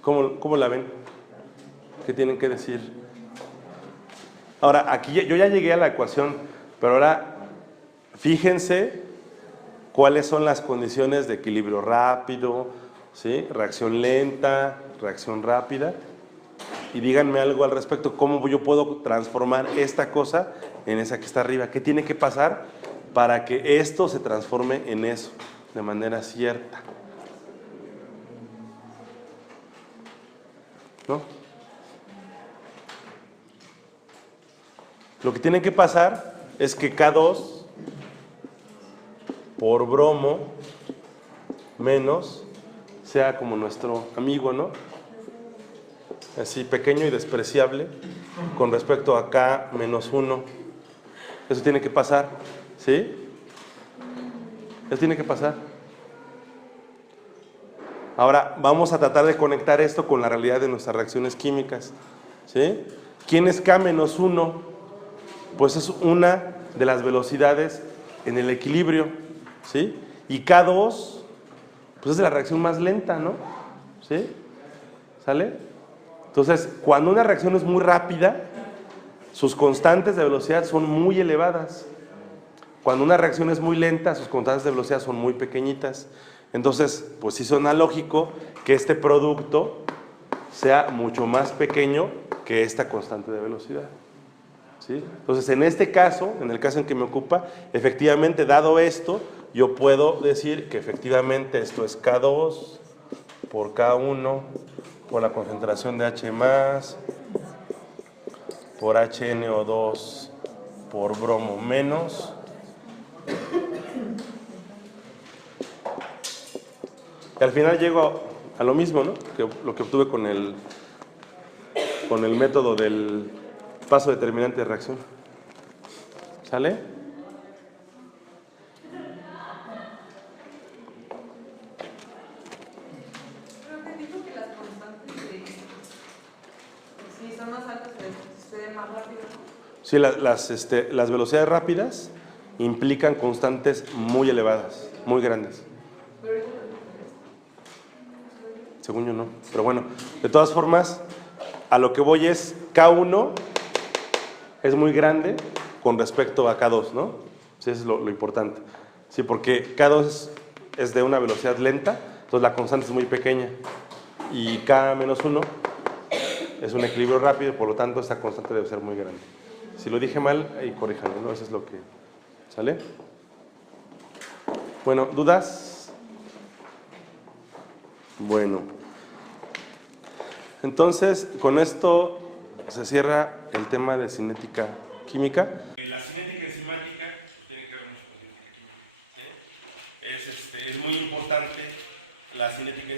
¿Cómo la ven? ¿Qué tienen que decir? Ahora, aquí yo ya llegué a la ecuación, pero ahora fíjense cuáles son las condiciones de equilibrio rápido, ¿sí? Reacción lenta, reacción rápida. Y díganme algo al respecto, cómo yo puedo transformar esta cosa en esa que está arriba. ¿Qué tiene que pasar para que esto se transforme en eso de manera cierta? ¿No? Lo que tiene que pasar es que K2 por bromo menos sea como nuestro amigo, ¿no? Así pequeño y despreciable con respecto a K-1. Eso tiene que pasar, ¿sí? Eso tiene que pasar. Ahora vamos a tratar de conectar esto con la realidad de nuestras reacciones químicas, ¿sí? ¿Quién es K-1? Pues es una de las velocidades en el equilibrio, ¿sí? Y K2 pues es de la reacción más lenta, ¿no? ¿Sí? ¿Sale? Entonces, cuando una reacción es muy rápida, sus constantes de velocidad son muy elevadas. Cuando una reacción es muy lenta, sus constantes de velocidad son muy pequeñitas. Entonces, pues sí suena lógico que este producto sea mucho más pequeño que esta constante de velocidad, ¿sí? Entonces, en este caso, en el caso en que me ocupa, efectivamente, dado esto, yo puedo decir que efectivamente esto es K2 por K1 por la concentración de H más por HNO2 por bromo menos y al final llego a lo mismo, ¿no? Que lo que obtuve con el método del paso determinante de reacción. ¿Sale? Creo que dijo que las constantes si son más altas se sucede más rápido, ¿no? Sí, las velocidades rápidas implican constantes muy elevadas, muy grandes. Según yo no, pero bueno, de todas formas, a lo que voy es, K1 es muy grande con respecto a K2, ¿no? Sí, eso es lo importante. Sí, porque K2 es de una velocidad lenta, entonces la constante es muy pequeña. Y K-1 es un equilibrio rápido, por lo tanto esta constante debe ser muy grande. Si lo dije mal, ahí corríjanme, ¿no? Eso es lo que... ¿Sale? Bueno, ¿dudas? Bueno. Entonces, con esto se cierra el tema de cinética química. La cinética enzimática tiene que ver mucho con cinética química. Es muy importante la cinética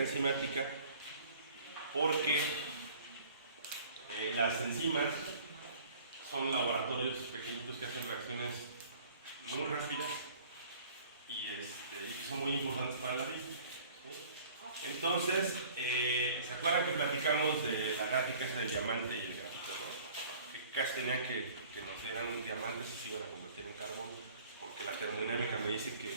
enzimática porque las enzimas son laboratorios pequeñitos que hacen reacciones muy rápidas y son muy importantes para la vida. Entonces, ¿se acuerdan que platicamos de la gráfica del diamante y el grafito? ¿No? Que casi tenían que nos dieran diamantes y se iban a convertir en carbono, porque la termodinámica me dice que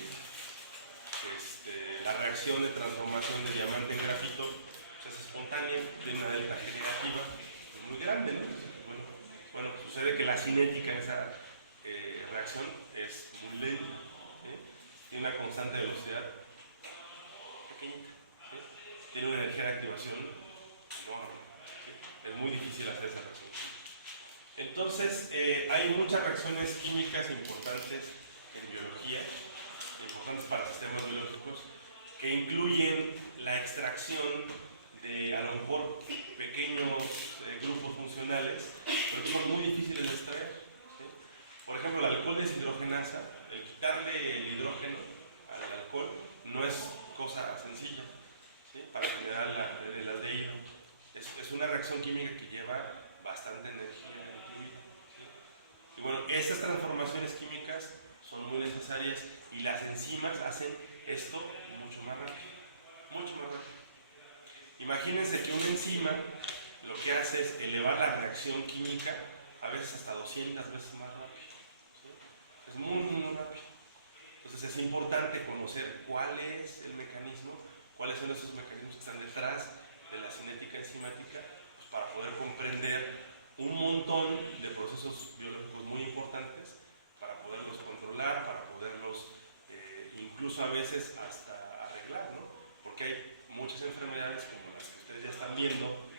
la reacción de transformación de diamante en grafito es espontánea, tiene una delta G negativa muy grande, ¿no? Bueno, sucede que la cinética en esa reacción es muy lenta, tiene una constante de velocidad pequeñita, tiene una energía de activación enorme, es muy difícil hacer esa reacción. Entonces, hay muchas reacciones químicas importantes en biología, importantes para sistemas biológicos, que incluyen la extracción de a lo mejor pequeños grupos funcionales, pero que son muy difíciles de extraer. ¿Sí? Por ejemplo, la alcohol deshidrogenasa, el quitarle el hidrógeno al alcohol no es cosa sencilla, ¿sí? Para generar la aldehído. Es una reacción química que lleva bastante energía incluida. ¿Sí? Y bueno, esas transformaciones químicas son muy necesarias y las enzimas hacen esto mucho más rápido, mucho más rápido. Imagínense que una enzima lo que hace es elevar la reacción química a veces hasta 200 veces más rápido. ¿Sí? Es muy, muy rápido. Entonces es importante conocer cuál es el mecanismo, cuáles son esos mecanismos que están detrás de la cinética enzimática, pues para poder comprender un montón de procesos biológicos muy importantes, para poderlos controlar, para poderlos incluso a veces hasta arreglar, ¿no? Porque hay muchas enfermedades como las que ustedes ya están viendo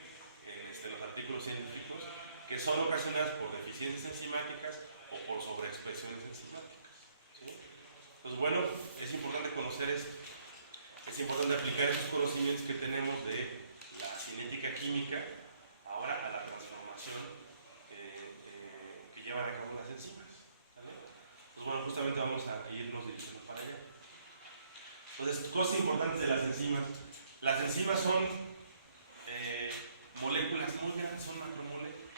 en los artículos científicos que son ocasionadas por deficiencias enzimáticas o por sobreexpresiones enzimáticas. ¿Sí? Pues bueno, es importante conocer esto. Es importante aplicar esos conocimientos que tenemos de la cinética química ahora a la transformación que llevan a cabo las enzimas. ¿Vale? Pues bueno, justamente vamos a irnos dirigiendo para allá. Entonces, cosas importantes de las enzimas. Las enzimas son moléculas muy grandes, son macromoléculas.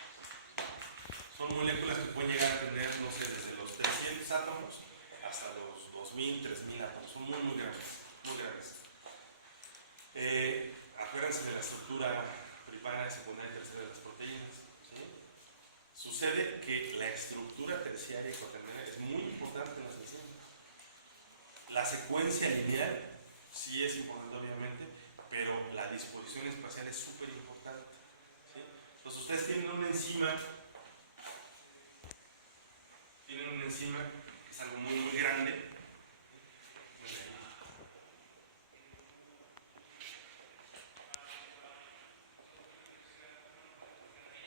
Son moléculas que pueden llegar a tener, no sé, desde los 300 átomos hasta los 2000, 3000 átomos. Son muy, muy grandes. Muy grandes. Acuérdense de la estructura primaria, secundaria y terciaria de las proteínas. ¿Sí? Sucede que la estructura terciaria y cuaternaria es muy importante en las enzimas. La secuencia lineal sí es importante, obviamente, pero la disposición espacial es súper importante. ¿Sí? Entonces, ustedes tienen una enzima que es algo muy, muy grande.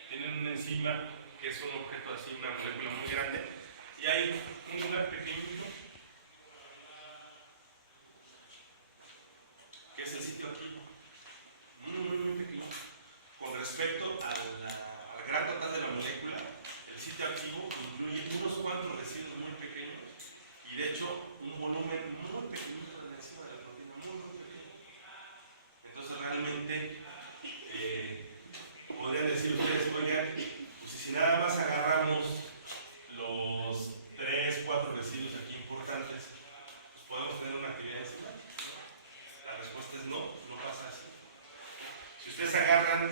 Tienen una enzima que es un objeto así, una molécula muy grande, Y hay un lugar pequeñito que es el sitio activo, muy pequeño. Con respecto al gran total de la molécula, el sitio activo incluye unos cuantos residuos muy pequeños y de hecho un volumen muy pequeñito de encima de la proteína, muy pequeño. Entonces realmente podrían decir ustedes, oigan, pues si nada más agarramos los 3, 4 residuos aquí importantes, pues podemos tener una actividad enzima. La respuesta es no, no pasa así. Si ustedes agarran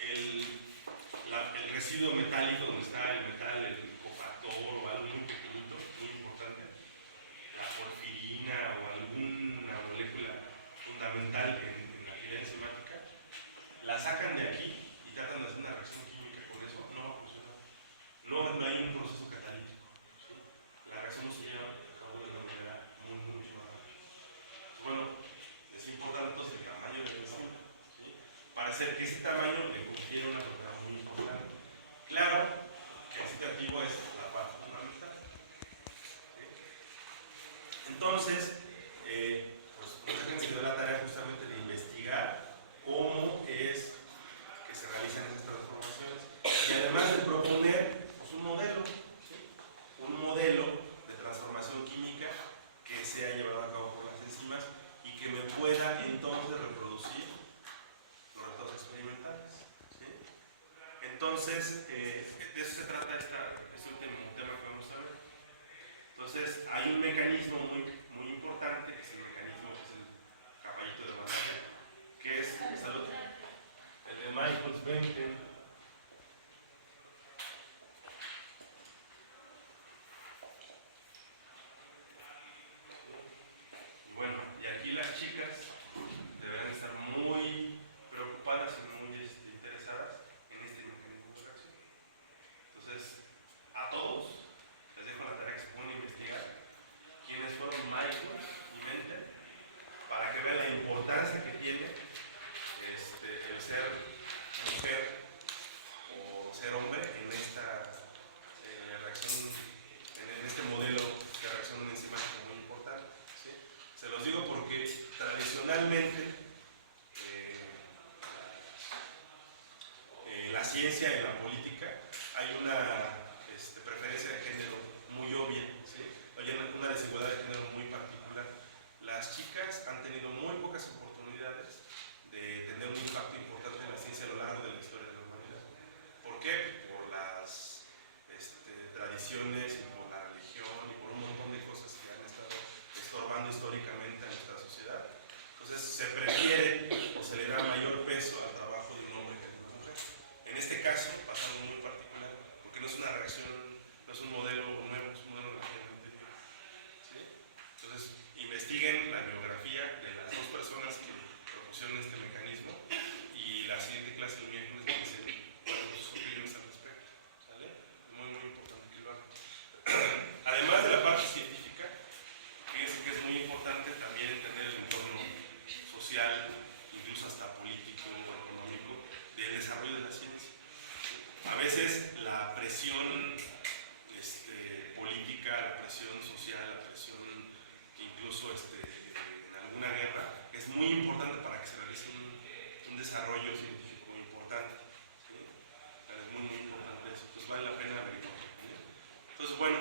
el residuo metálico donde está el metal, el cofactor o algo muy pequeñito, muy importante, la porfirina o alguna molécula fundamental en la actividad enzimática, la sacan de aquí y tratan de hacer una reacción química con eso, no va a funcionar. No hay un proceso catalítico. ¿Sí? La reacción no se lleva a cabo de una manera muy suave. Bueno, es importante entonces el tamaño de la enzima, ¿sí? Para hacer que ese tamaño le confiera una propiedad muy importante. Claro que el sitio activo es la parte fundamental. ¿Sí? Entonces, pues nos quedó la tarea justamente de investigar cómo es que se realizan esas transformaciones y además de proponer pues, un modelo, ¿sí? Un modelo de transformación química que sea llevado a cabo por las enzimas y que me pueda entonces reproducir los resultados experimentales. ¿Sí? Entonces, de eso se trata este último tema que vamos a ver. Entonces, hay un mecanismo muy importante, que es el mecanismo, que es el caballito de batalla, que es el de Michaels Benten. Bueno, y aquí las chicas deberán estar muy preocupadas y muy interesadas en este mecanismo de reacción. Entonces, a todos les dejo la tarea que se pueden investigar quiénes fueron Michael y Menten para que vean la importancia que tiene el ser mujer o ser hombre en esta reacción, en este modelo de reacción enzimática muy importante. ¿Sí? Se los digo porque tradicionalmente en la ciencia y en la política hay una preferencia de género muy obvia, ¿sí? Hay una desigualdad de género muy particular. Las chicas han tenido muy pocas oportunidades de tener un impacto importante en la ciencia a lo largo de la historia de la humanidad. ¿Por qué? Por las tradiciones y por la religión y por un montón de cosas que han estado estorbando históricamente a nuestra sociedad. Entonces se prefiere o se le da mayor peso al trabajo de un hombre que de una mujer. En este caso pasa algo muy particular, porque no es una reacción, no es un modelo nuevo, es un modelo relativamente viejo. ¿Sí? Entonces investiguen la biografía de las dos personas que propusieron este mecanismo y la siguiente clase del miércoles me dicen sus opiniones al respecto. ¿Sale? Es muy importante que lo hagan. Además de la parte científica, fíjense que es muy importante también entender el entorno social, incluso hasta político o económico, del desarrollo de la ciencia. A veces la presión política, la presión social, la presión incluso en alguna guerra, es muy importante para que se realice un desarrollo científico importante. ¿Sí? Es muy importante eso, entonces vale la pena averiguar. ¿Sí? Entonces, bueno,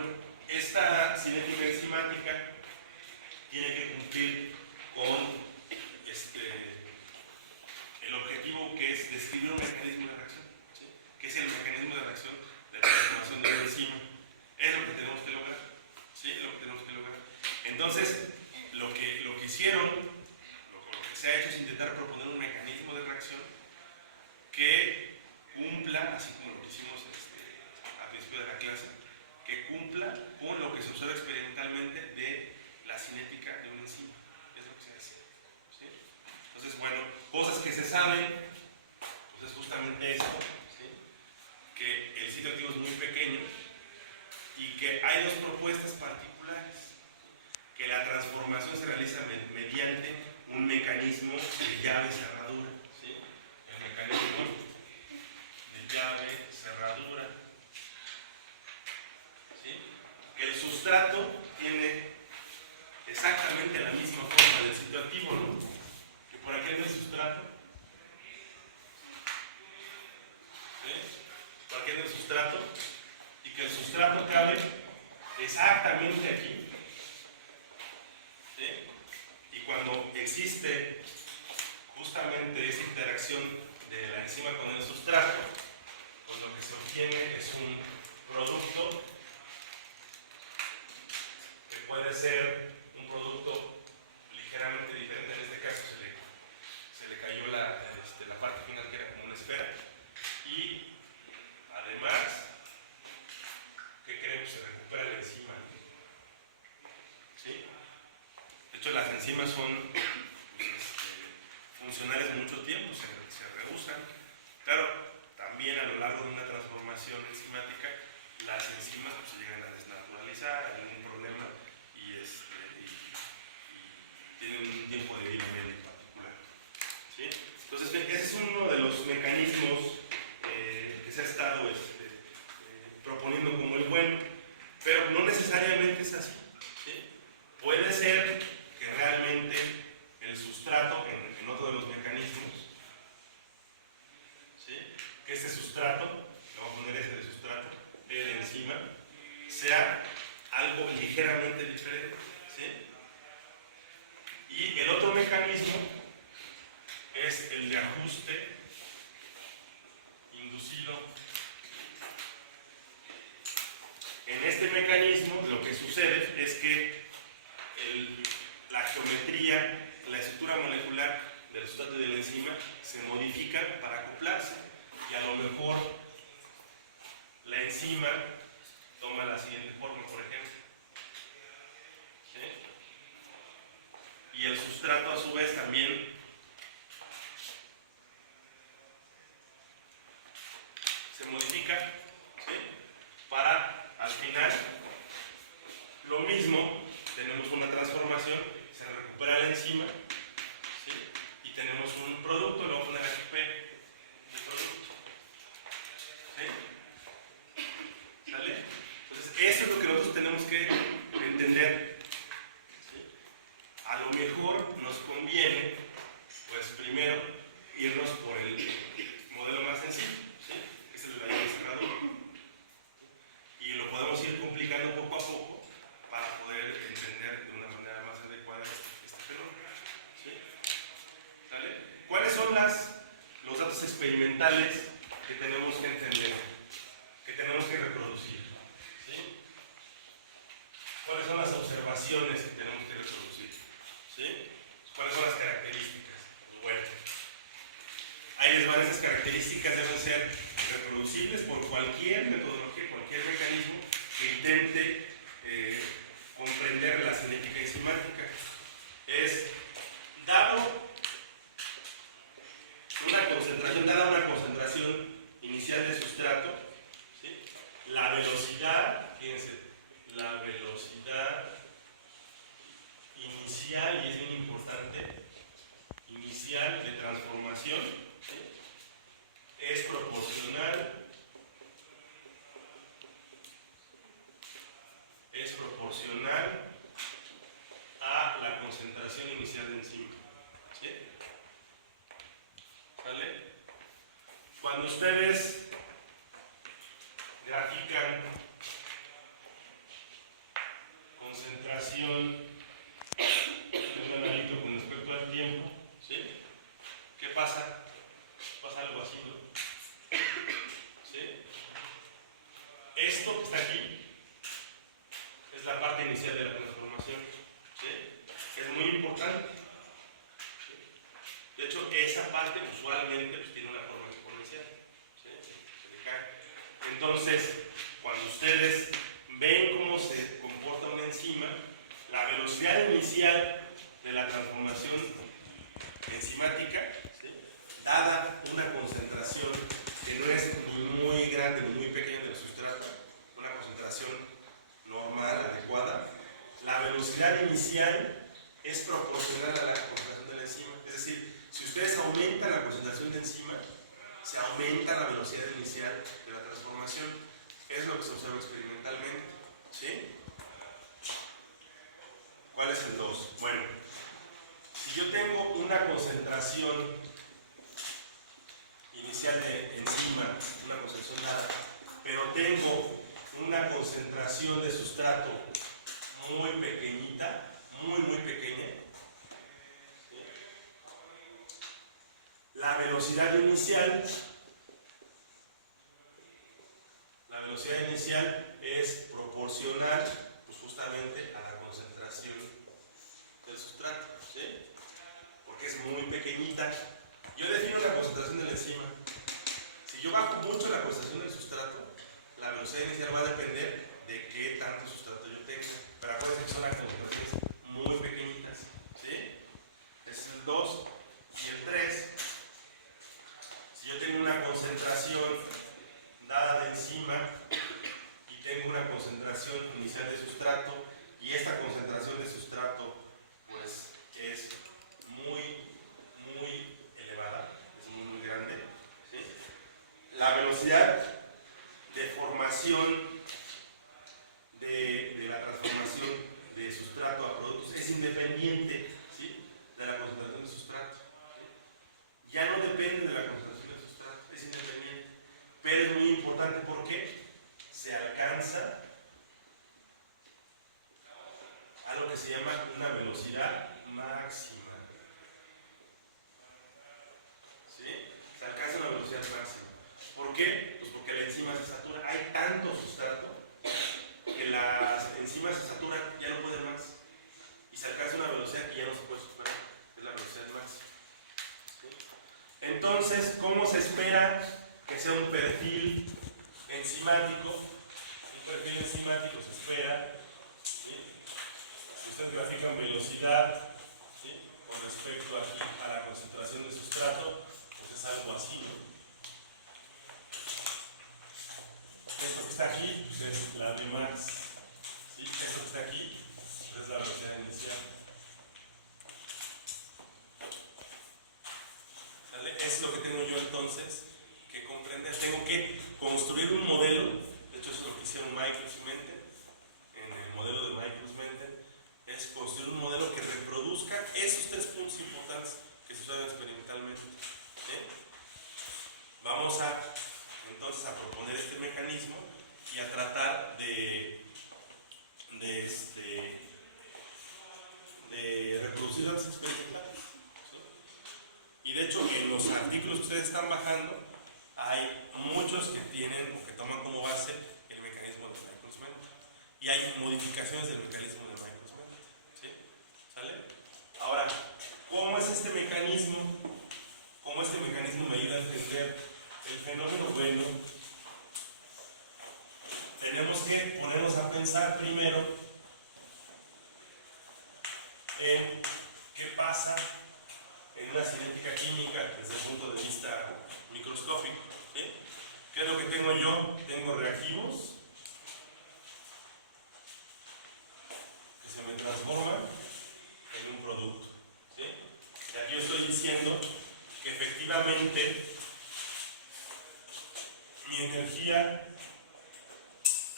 esta cinética enzimática tiene que cumplir con el objetivo que es describir un mecanismo de reacción. ¿Sí? ¿Qué es el mecanismo de reacción de la transformación de la enzima? Es lo que tenemos que lograr. ¿Sí? Lo que tenemos que lograr. Entonces, lo que hicieron, lo que se ha hecho es intentar proponer un mecanismo de reacción que cumpla, así como lo que hicimos al principio de la clase, que cumpla con lo que se observa experimentalmente de la cinética de una enzima. Es lo que se hace. ¿Sí? Entonces, bueno, cosas que se saben, pues es justamente esto, ¿sí? Que el sitio activo es muy pequeño y que hay dos propuestas particulares. Que la transformación se realiza mediante un mecanismo de llave-cerradura. ¿Sí? El mecanismo de llave-cerradura. ¿Sí? Que sustrato tiene exactamente la misma forma del sitio activo, ¿no? Que por aquí anda el sustrato. ¿Sí? Por aquí anda el sustrato. Y que el sustrato cabe exactamente aquí. ¿Sí? Y cuando existe justamente esa interacción de la enzima con el sustrato, pues lo que se obtiene es un producto que puede ser un producto ligeramente diferente. En este caso se le cayó la parte final, que era como una esfera, y además, ¿qué queremos? Se recupera la enzima. ¿Sí? De hecho, las enzimas son funcionales mucho tiempo, se reusan. Claro, también a lo largo de una transformación enzimática, las enzimas pues, se llegan a desnaturalizar, hay ningún problema, y tienen un tiempo de vida medio en particular. ¿Sí? Entonces, ese es uno de los mecanismos que se ha estado proponiendo como el bueno, pero no necesariamente es así. ¿Sí? Puede ser que realmente el sustrato, en otro de los mecanismos, ¿sí? Que ese sustrato, le voy a poner ese de sustrato, el enzima, sea algo ligeramente diferente. ¿Sí? Y el otro mecanismo es el de ajuste inducido. En este mecanismo lo que sucede es que la geometría, la estructura molecular del sustrato y de la enzima se modifica para acoplarse, y a lo mejor la enzima toma la siguiente forma, por ejemplo. ¿Sí? Y el sustrato a su vez también se modifica, ¿sí? Para al final lo mismo, tenemos una transformación, se recupera la enzima, ¿sí? Y tenemos un producto, le voy a poner aquí P de producto. ¿Sí? ¿Sale? Entonces, eso es lo que nosotros tenemos que entender. ¿Sí? A lo mejor nos conviene, pues primero, irnos por el modelo más sencillo, ¿sí? Que es el de la llave cerradura. Y lo podemos ir complicando poco a poco para poder entender de una manera más adecuada este fenómeno. ¿Sí? ¿Sale? ¿Cuáles son los datos experimentales que tenemos que entender, que tenemos que reproducir? ¿Sí? ¿Cuáles son las observaciones que tenemos que reproducir? ¿Sí? ¿Cuáles son las características? Bueno, ahí les van esas características, deben ser reproducibles por cualquier metodología, cualquier mecanismo que intente comprender la cinética enzimática. Es dada una concentración inicial de sustrato, ¿sí? La velocidad, fíjense, la velocidad inicial, y es bien importante, inicial de transformación, ¿sí? Es proporcional a la concentración inicial de enzima. ¿Sí? ¿Vale? Cuando ustedes grafican concentración de un analito con respecto al tiempo, ¿sí? ¿Qué pasa? Pasa algo así, ¿no? ¿Sí? Esto que está aquí es la parte inicial de la transformación. ¿Sí? Es muy importante. ¿Sí? De hecho, esa parte usualmente pues, tiene una forma exponencial. ¿Sí? Se le cae. Entonces, cuando ustedes ven cómo se comporta una enzima, la velocidad inicial de la transformación enzimática, ¿sí? Dada una concentración que no es ni muy grande ni muy pequeña del sustrato, una concentración normal, adecuada, la velocidad inicial es proporcional a la concentración de la enzima. Es decir, si ustedes aumentan la concentración de enzima, se aumenta la velocidad inicial de la transformación. Es lo que se observa experimentalmente. ¿Sí? ¿Cuál es el 2? Bueno, si yo tengo una concentración inicial de enzima, una concentración dada, pero tengo una concentración de sustrato muy pequeñita, muy pequeña, ¿sí? La velocidad inicial es proporcional, pues, justamente a la concentración del sustrato, ¿sí? Porque es muy pequeñita. Yo defino la concentración de la enzima. Si yo bajo mucho la concentración del sustrato, la velocidad inicial va a depender de qué tanto sustrato yo tenga. Pero acuérdense que son las concentraciones muy pequeñitas, ¿sí? Ese es el 2. Y el 3, si yo tengo una concentración dada de enzima y tengo una concentración inicial de sustrato, y esta concentración de sustrato pues es muy elevada, es muy grande, ¿sí? La velocidad de formación de la transformación de sustrato a productos es independiente, ¿sí?, de la concentración de sustrato, ¿sí? Ya no depende de la concentración del sustrato, es independiente, pero es muy importante porque se alcanza a lo que se llama una velocidad máxima, ¿sí? Se alcanza una velocidad máxima. ¿Por qué? Pues porque la enzima se satura. Hay tanto sustrato que las enzimas se saturan, ya no pueden más, y se alcanza una velocidad que ya no se puede superar, es la velocidad máxima, ¿sí? Entonces, ¿cómo se espera que sea un perfil enzimático? Un perfil enzimático se espera, ¿sí?, si ustedes grafican velocidad, ¿sí?, con respecto aquí a la concentración de sustrato, pues es algo así, ¿no? Esto que está aquí pues es la Vmax, ¿sí? Esto que está aquí pues es la velocidad inicial. ¿Sale? Es lo que tengo yo entonces que comprender. Tengo que construir un modelo. De hecho, eso es lo que hicieron Michaels y Menten. En el modelo de Michaels Menten es construir un modelo que reproduzca esos 3 puntos importantes que se usan experimentalmente, ¿sí? Vamos entonces a proponer este mecanismo y a tratar de reproducir datos experimentales, ¿sí? Y de hecho, en los artículos que ustedes están bajando, hay muchos que tienen o que toman como base el mecanismo de Michaels-Menten. Y hay modificaciones del mecanismo de Michaels-Menten, ¿sí? ¿Sale? Ahora, ¿cómo es este mecanismo? ¿Cómo este mecanismo me ayuda a entender el fenómeno? Bueno, tenemos que ponernos a pensar primero en qué pasa en una cinética química desde el punto de vista microscópico, ¿sí? ¿Qué es lo que tengo yo? Tengo reactivos que se me transforman en un producto, ¿sí? Y aquí yo estoy diciendo que efectivamente mi energía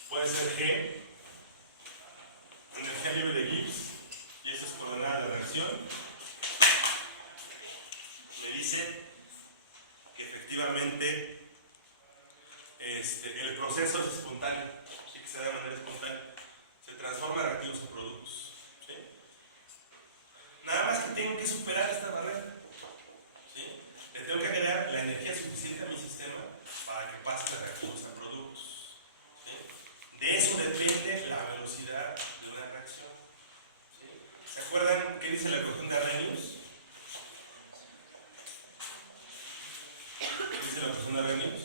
puede ser G, energía libre de Gibbs, y esa es coordenada de reacción. Me dice que efectivamente el proceso es espontáneo, sí, que se da de manera espontánea, se transforma de reactivos a productos, ¿sí? Nada más que tengo que superar esta barrera, ¿sí? Le tengo que agregar la energía suficiente a mi sistema para que pase de reactivos a productos, ¿sí? De eso depende la velocidad de una reacción, ¿sí? ¿Se acuerdan qué dice la ecuación de Arrhenius? ¿Qué dice la ecuación de Arrhenius?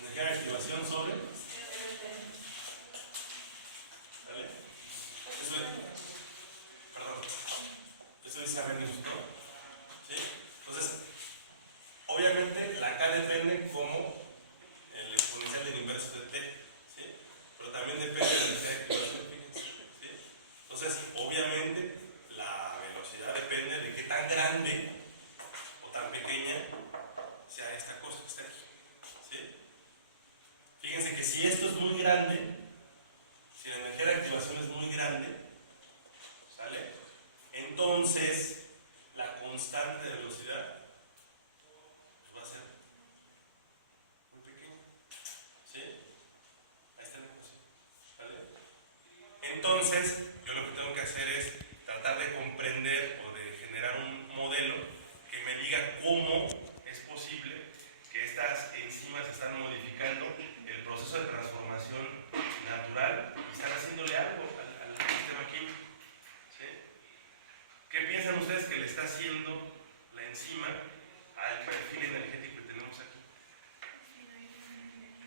Energía de activación sobre. ¿Vale? Eso dice Arrhenius, ¿no? ¿Sí? Entonces, obviamente la K depende como el exponencial del inverso de T, ¿sí? Pero también depende de la energía de activación, fíjense, ¿sí? Entonces, obviamente la velocidad depende de qué tan grande o tan pequeño que está aquí. ¿Sí? Fíjense que si esto es muy grande, si la energía de activación es muy grande, ¿sale? Entonces la constante de velocidad va a ser muy pequeña. ¿Sí? Ahí está la ecuación. ¿Vale? Entonces, yo lo que tengo que hacer es tratar de comprender o de generar un modelo que me diga cómo es posible que estas enzimas están modificando el proceso de transformación natural y están haciéndole algo al sistema químico. ¿Sí? ¿Qué piensan ustedes que le está haciendo la enzima al perfil energético que tenemos aquí?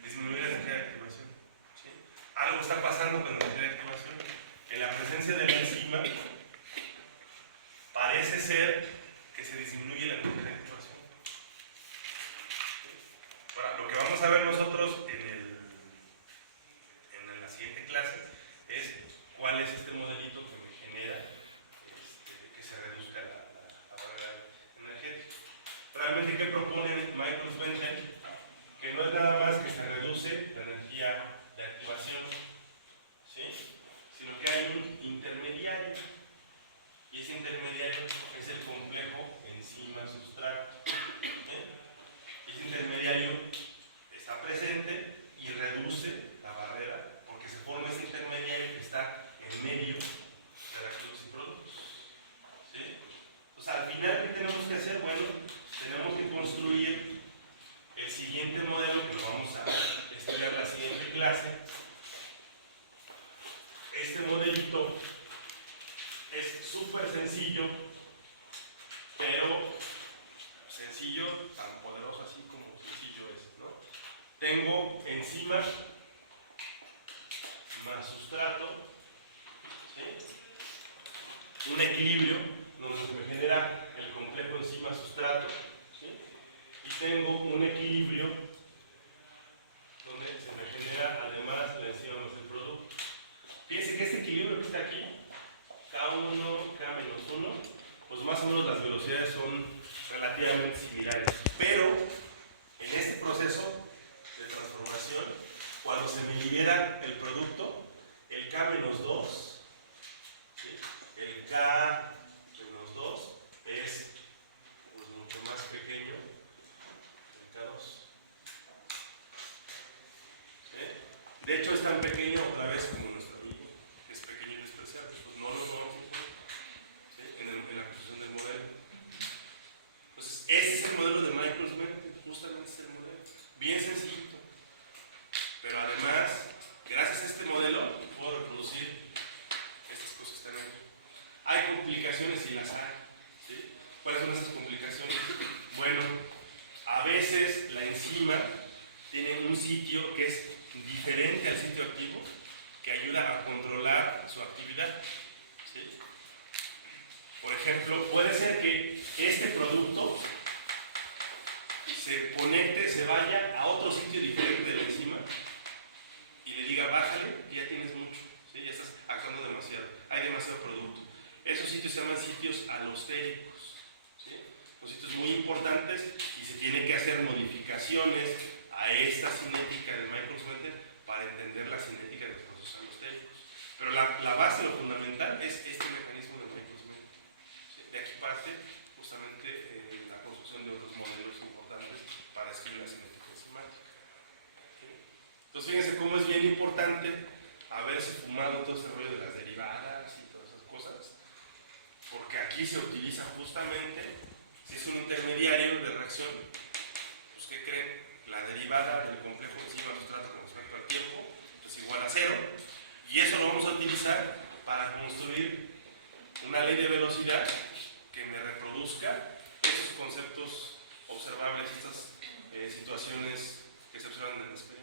Disminuir la energía de activación. ¿Sí? Algo está pasando con la energía de activación. En la presencia de la enzima parece ser que se disminuye la energía de activación. Ahora, lo que vamos a ver nosotros en la siguiente clase es cuál es este modelito que me genera que se reduzca la barrera energética. Realmente, ¿qué propone Michael Swensen? Que no es nada más que se reduce la energía de activación, ¿sí? Sino que hay un intermediario, y ese intermediario es el complejo enzima-sustrato. Y ese intermediario está presente y reduce la barrera, porque se forma ese intermediario que está en medio de reactivos y productos. ¿Sí? Entonces, al final, ¿qué tenemos que hacer? Bueno, tenemos que construir el siguiente modelo, que lo vamos a estudiar en la siguiente clase. Este modelito es súper sencillo, pero sencillo, tan poderoso así como sencillo es, ¿no? Tengo enzima más sustrato, ¿sí? Un equilibrio donde se me genera el complejo enzima-sustrato, ¿sí? Y tengo un equilibrio donde se me genera además la enzima más el producto. Fíjense que este equilibrio que está aquí, K1, K-1, pues más o menos las velocidades son relativamente similares. Pero en este proceso de transformación, cuando se me libera el producto, el K-2, ¿sí? El K-2 es pues, mucho más pequeño que el K2. ¿Sí? De hecho, es tan pequeño otra vez como nuestro amigo, que es pequeño y despreciable. Pues no lo vamos a hacer, ¿sí? En la construcción del modelo. Entonces, este es el modelo de Microsoft, justamente este es el modelo. Bien sencillito. Pero además, gracias a este modelo, puedo reproducir estas cosas que están aquí. Hay complicaciones y las hay, ¿sí? ¿Cuáles son esas complicaciones? Bueno, a veces la enzima tiene un sitio que es diferente al sitio activo, que ayuda a controlar su actividad, ¿sí? Por ejemplo, puede ser que este producto se conecte, se vaya a otro sitio diferente de la enzima y le diga bájale y ya tienes mucho, ¿sí? Ya estás actuando demasiado, hay demasiado producto. Esos sitios se llaman sitios alostéricos, ¿sí? Son sitios muy importantes y se tienen que hacer modificaciones a esta cinética del Microsoft para entender la cinética de los procesos alostéricos. Pero la base, lo fundamental, es este mecanismo del Microsoft. ¿Sí? De aquí parte justamente la construcción de otros modelos importantes para escribir la cinética enzimática. ¿Sí? Entonces fíjense cómo es bien importante haberse fumado todo este rollo de las derivadas y todas esas cosas, porque aquí se utiliza justamente, si es un intermediario de reacción, pues ¿qué creen? La derivada del complejo enzima-sustrato con respecto al tiempo es igual a 0, y eso lo vamos a utilizar para construir una ley de velocidad que me reproduzca esos conceptos observables, estas situaciones que se observan en el espejo.